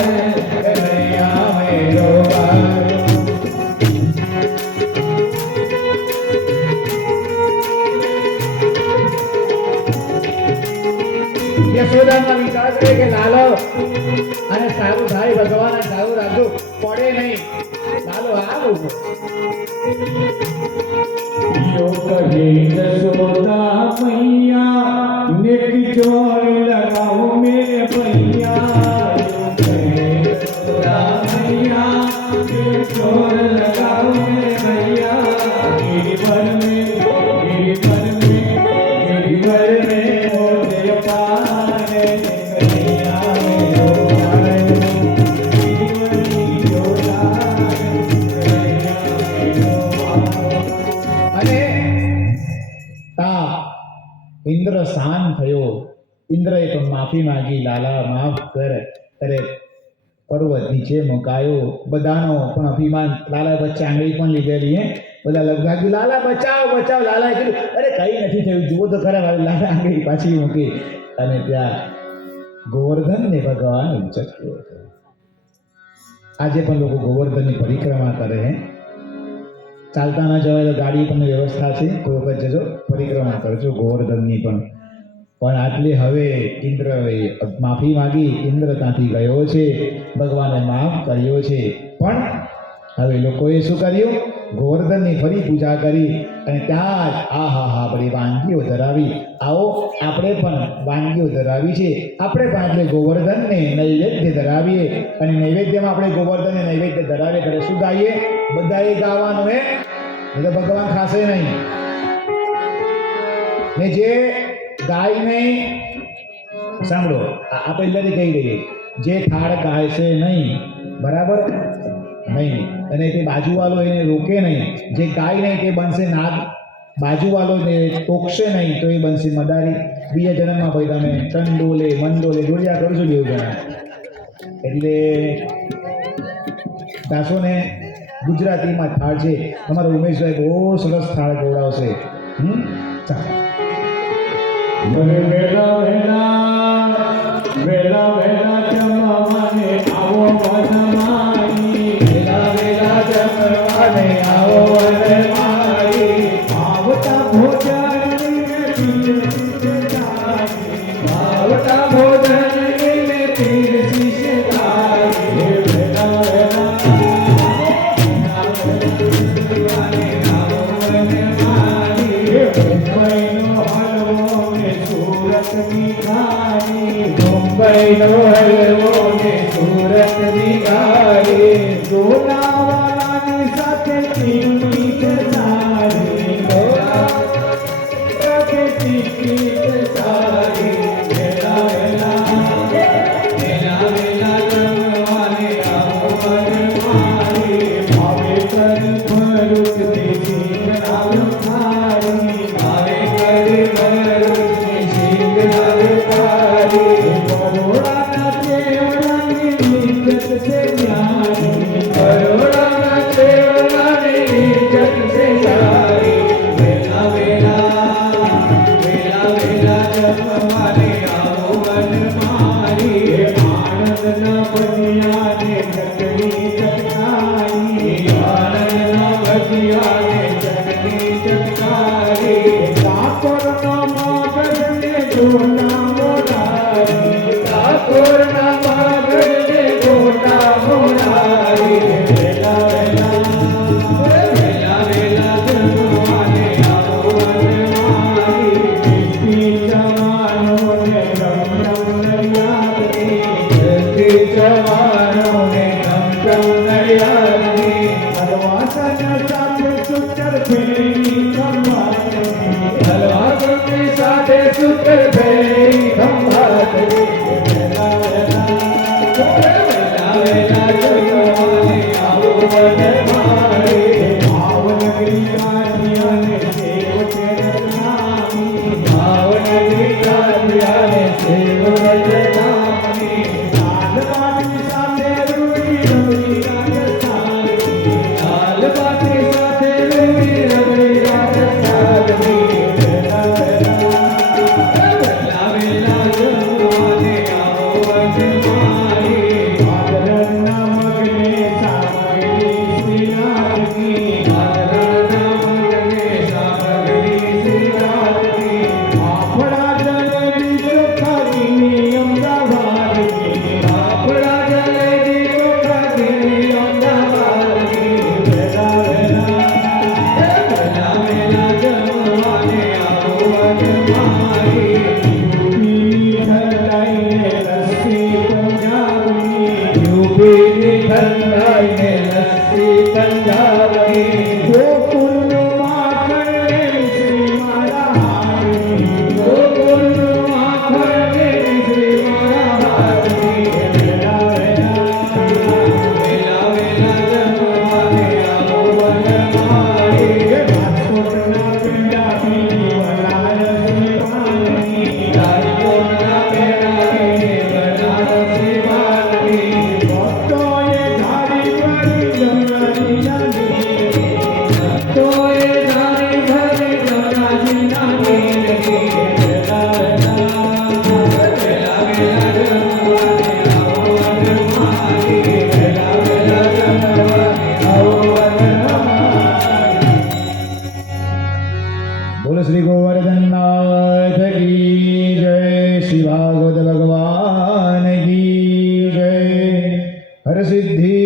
કનૈયા મેરો મારો. યશોદામાં વિચાર કરે કે લાલો અને સારું થાય, ભગવાન સારું રાખજો, પડે નહીં. લાલો આવું યો કહે જશોદા મૈયા, નેક જોર લગાઓ મેરે ભૈયા. યો કહે જશોદા મૈયા, નેક જોર લગાઓ મેરે ભૈયા. गिरिवर में मोटे पारे, कन्हैया मेरो पारे. गिरिवर અને તા ઇન્દ્ર શાંત થયો. ઇન્દ્રએ પણ માફી માંગી, લાલા માફ કર. અરે પર્વત નીચે મુકાયો. બધાનો પણ અભિમાન, લાલા વચ્ચે આંગળી પણ લીધેલી. બધા લગાવ્યું, લાલા બચાવ. લાલાએ કીધું અરે કઈ નથી થયું, જુઓ તો ખરા. લાલા આંગળી પાછી મૂકી અને ત્યાં ગોવર્ધનને ભગવાન ઉચક્યો હતો. આજે પણ લોકો ગોવર્ધનની પરિક્રમા કરે છે. ચાલતા ના જવાય તો ગાડી પણ વ્યવસ્થા છે, કોઈ વખત જજો, પરિક્રમા કરજો ગોવર્ધનની પણ. આટલે હવે ઇન્દ્રએ માફી માંગી. ઇન્દ્ર ત્યાંથી ગયો છે, ભગવાને માફ કર્યો છે. પણ હવે લોકોએ શું કર્યું? ગોવર્ધનની ફરી પૂજા કરી અને ત્યાં જ આહા બધી વાનગીઓ ધરાવી. આવો આપણે પણ વાનગીઓ ધરાવી છે. આપણે પણ આપણે ગોવર્ધનને નૈવેદ્ય ધરાવીએ. અને નૈવેદ્યમાં આપણે ગોવર્ધનને નૈવેદ્ય ધરાવીએ ત્યારે શું ગાઈએ? બધાએ ગાવાનું હે, એટલે ભગવાન ખાશે નહીં. ને જે ગાય નહીં, સાંભળો, આ પહેલાથી કહી દઈએ, જે થાળ ગાય છે નહીં, બરાબર નહીં, અને તે બાજુવાળો એને રોકે નહીં. જે ગાય નહીં તે બનશે નાગ, બાજુવાળો ને ટોકશે નહીં તો એ બનશે મદારી. બીજા જન્મમાં ભાઈ તમે ચંડોલે મંડોલે જોડ્યા કરશો બે જણા. એટલે દાસોને ગુજરાતીમાં થાળ છે. અમારા ઉમેશભાઈ બહુ સરસ થાળ જોડાવશે. ચાલો. વેલા જમવાને આવો વનમાઈ. વેલા જમવાને આવો વનમાઈ. આવતા ભોજન ને પીરસી શકાય. વેલા આવો વનમાઈ. મુંબઈનો હલવો ને સુરતની ખારી. મુંબઈનો હલવો ને સુરતની ખારી. લોનાવાલાની સાથે ટીકી છે સારી. લોનાવાલાની સાથે ટીકી છે સારી. વેલા મરુતની સિંગનાલ થારી મારે કરે મરુતની સિંગનાલ થારી કરોડાના ચેવડાની ઇજ્જત છે ન્યારી કરોડાના ચેવડાની ઇજ્જત છે સારી વેલા વેલા વેલા વેલા જમવાને આવો વન મારી આનંદના ભજિયાને ચટણી ચટકારી આનંદના ભજિયાને ચટણી ચટકારી ઠાકોરના મગજને ગોટા મોડારી ઠાકોરના મગજને ગોટા મોડારી વેલા વેલા વેલા વેલા જમવાને આવો વન મારી કિસ્તી જવાનોને રમ રમ નરિયાદની કિસ્તી જવાનોને રમ રમ નરિયાદની હલવાસન સાથે સૂતર ફેરી ખંભાતની હલવાસનની સાથે સૂતર ફેરી ખંભાતની વેલા વેલા વેલા જમવાને આવો વન મારી ભાવનગરી કાઠિયાને સેવ છે રત્નામી ભાવનગરી કાઠિયાને સેવ રત્નામી લાલબાગની સાથે રૂડી રમણી રાજસ્થાનની લાલબાગની સાથે રૂડી રમણી રાજસ્થાનની વેલા વેલા જમવાને આવો વન મારી ભાદરના મગને સામગ્રી શ્રીનાથની ભાદરના મગને સામગ્રી શ્રીનાથની ફાફડા જલેબી ચોખાની અમદાવાદની ફાફડા જલેબી ચોખાની અમદાવાદની વેલા વેલા વેલા જમવાને આવો વન મારી યુપીની ઠંડાઈને લસ્સી પંજાબની યુપીની ઠંડાઈને લસ્સી પંજાબની ગોકુળનું માખણ ને શ્રી મારા હારની ગોકુળનું માખણ ને શ્રી મારા હારની વેલા વેલા વેલા વેલા જમવાને આવો વન મારી રાજકોટના પેંડા પીની બનારસી પાનની રાજકોટના પેંડા પીની બનારસી પાનની ભક્તોએ ધારી ભરી જમનાજીના નીરની ભક્તોએ ધારી ભરી જમનાજીના નીરની વેલા વેલા જમવાને આવો વન મારી વેલા વેલા જમવાને આવો વન મારી બોલો શ્રી ગોવર્ધનનાથ કી જય શ્રી ભાગવત ભગવાન કી જય હરસિદ્ધિ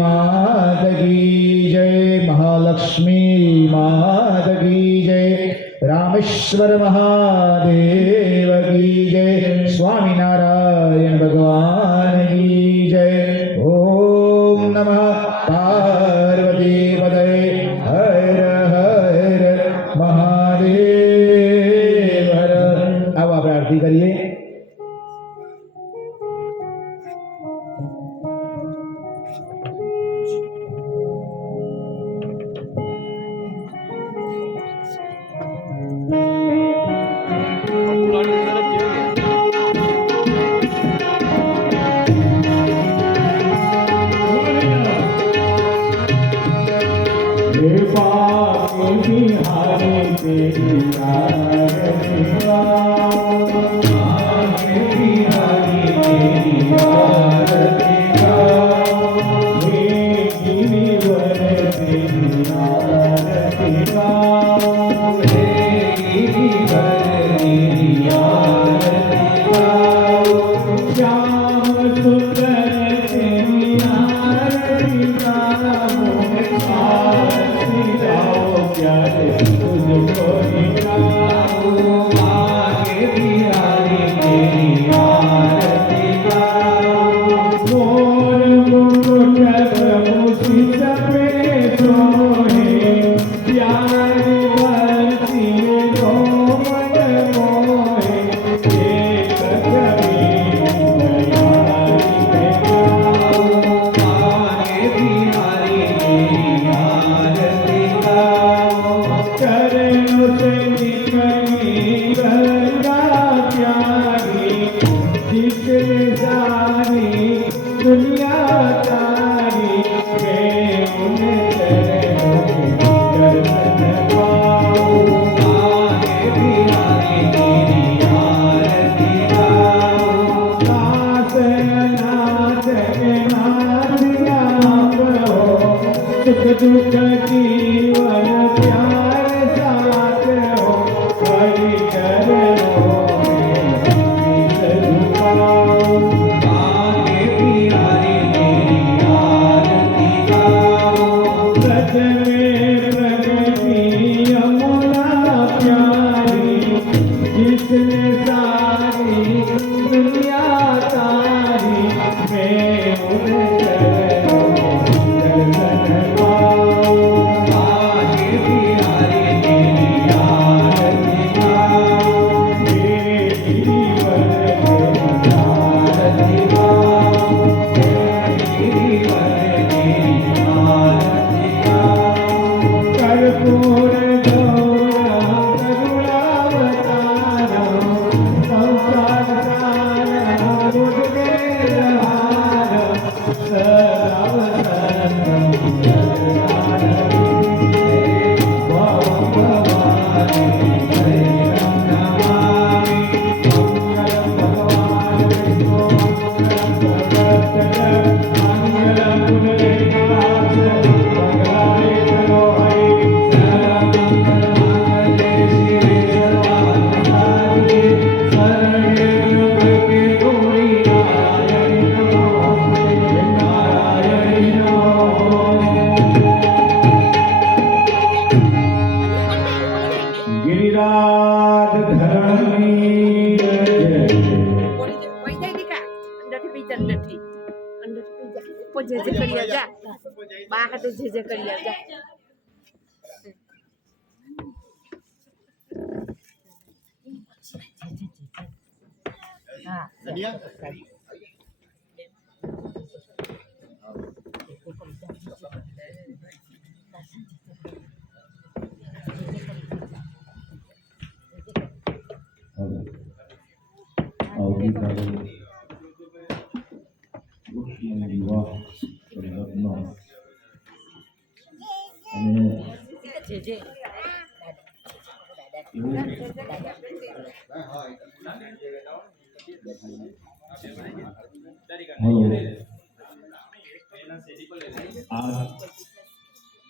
માત કી જય મહાલક્ષ્મી માત કી જય રામેશ્વર મહાદેવ કી જય સ્વામિનારાયણ ભગવાન કી જય ઓમ નમઃ પાર્વતી પદે હર હર મહાદેવ હર આવો આપણે આરતી કરીએ बिहारी तेरी आरती गाओ बिहारी तेरी आरती गाओ हे गिरिवर तेरी आरती गाओ हे गिरिवर तेरी आरती गाओ श्याम सुंदर तेरी आरती गाओ आरती गाओ प्यारे तुझको निकालो आगे बिहारी तेरी आरती गाओ मोर मुकुट प्रभु पे सोहे प्यारी बरसी रो मन मोहे एक कभी बिहारी पे गाओ आगे बिहारी तेरी आरती जीवन प्यार साथ हो हरि चरणों में शीश झुकाओ आगे बिहारी तेरी आरती गाओ सच में प्रगति यमुना प्यारी जिसने सारी दुनिया तारी मैं उन चरणों में दर्शन पाऊं आगे बिहारी तेरी आरती गाओ मेरे जीवन तेरी आरती गाओ मेरे जीवन तेरी आरती गाओ कर्पूर गौरम करुणावतारम संसार सारम बुद्धेरहारम सदा वसंतम भवं भवानी शरणं नमामि मंगलं भगवान् विष्णु मंगलं भगवत्पाद मंगलं पुण्डरीकाक्ष मंगलाय तनो हरि सर्वमंगलमांगल्ये शिवे सर्वार्थसाधिके शरण्ये त्र्यंबके गौरी नारायणि नमोस्तुते नारायणि नमोस्तुते गिरिराज धरणी जय વૈદાય દીકા અંદરથી પીજા અંદરથી કોઈ જે કરી જા બા હાથે જે કરી જા હા આવતીકાલે વૃક્ષનો વિવાહ લગ્ન અને જે જે એવું આ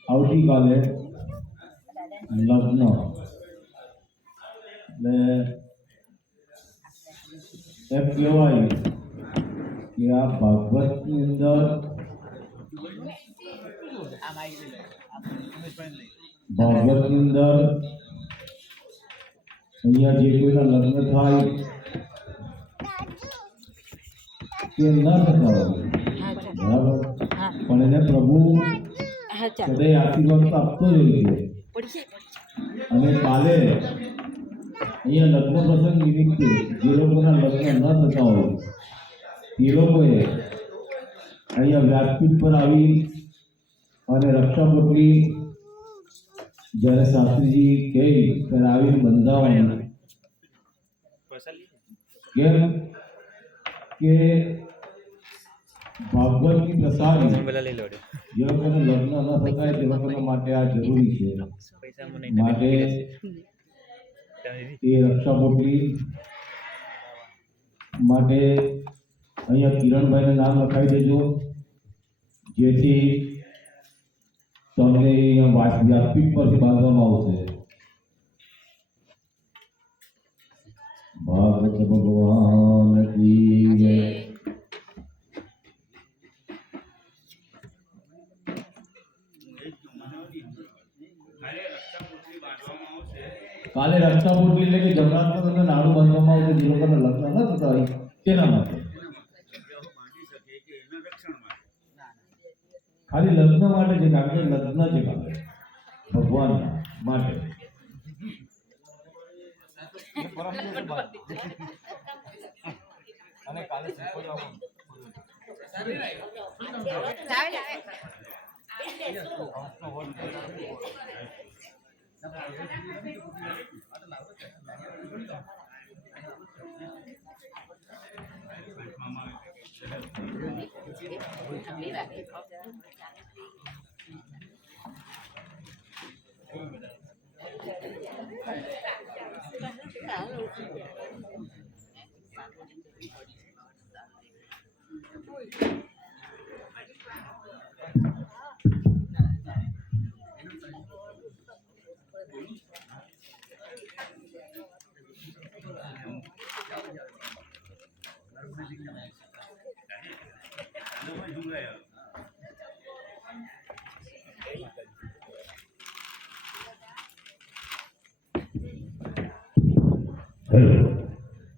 આવતીકાલે લગ્ન એટલે એમ કહેવાય કે આ ભાગવતની અંદર ભાગવતની અંદર અહીંયા જે કોઈના લગ્ન થાય તે ન થતા હોય બરાબર પણ એને પ્રભુ હા ચાલ સદાય આશીર્વાદ આપતો જ હોય છે પડી અને કાલે અહીંયા લગ્ન પ્રસંગ નિમિત્તે જે લોકોના લગ્ન ન થતા હોય એ લોકોએ અહીંયા વ્યાસપીઠ પર આવી અને રક્ષાપોટલી જ્યારે શાસ્ત્રીજી કહે ત્યારે આવીને બંધાવવાની કેમ કે ભાગવતની પ્રસાદી જે લોકોને લગ્ન ન થતા તે લોકોના માટે આ જરૂરી છે માટે એ રક્ષાપોટલી માટે અહીંયા કિરણભાઈને નામ લખાવી દેજો જેથી તમને અહીંયા વ્યાસપીઠ પરથી બાંધવામાં આવશે ભાગવત ભગવાન કી જય કાલે રક્ષાપોટલી એટલે કે જમણામાં તમને નાડું બાંધવામાં આવશે જે લોકોને લગ્ન ન થતા હોય તેના માટે ખાલી લગ્ન માટે છે કારણ કે લગ્ન છે કાલે ભગવાન માટે અને કાલે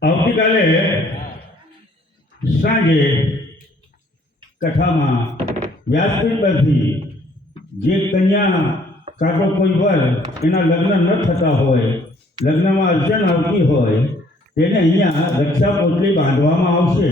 આવતીકાલે સાંજે કથામાં વ્યાસપીઠ પરથી જે કન્યા કાં તો કોઈ વર એના લગ્ન ન થતા હોય, લગ્નમાં અડચણ આવતી હોય, તેને અહીંયા રક્ષા પોટલી બાંધવામાં આવશે.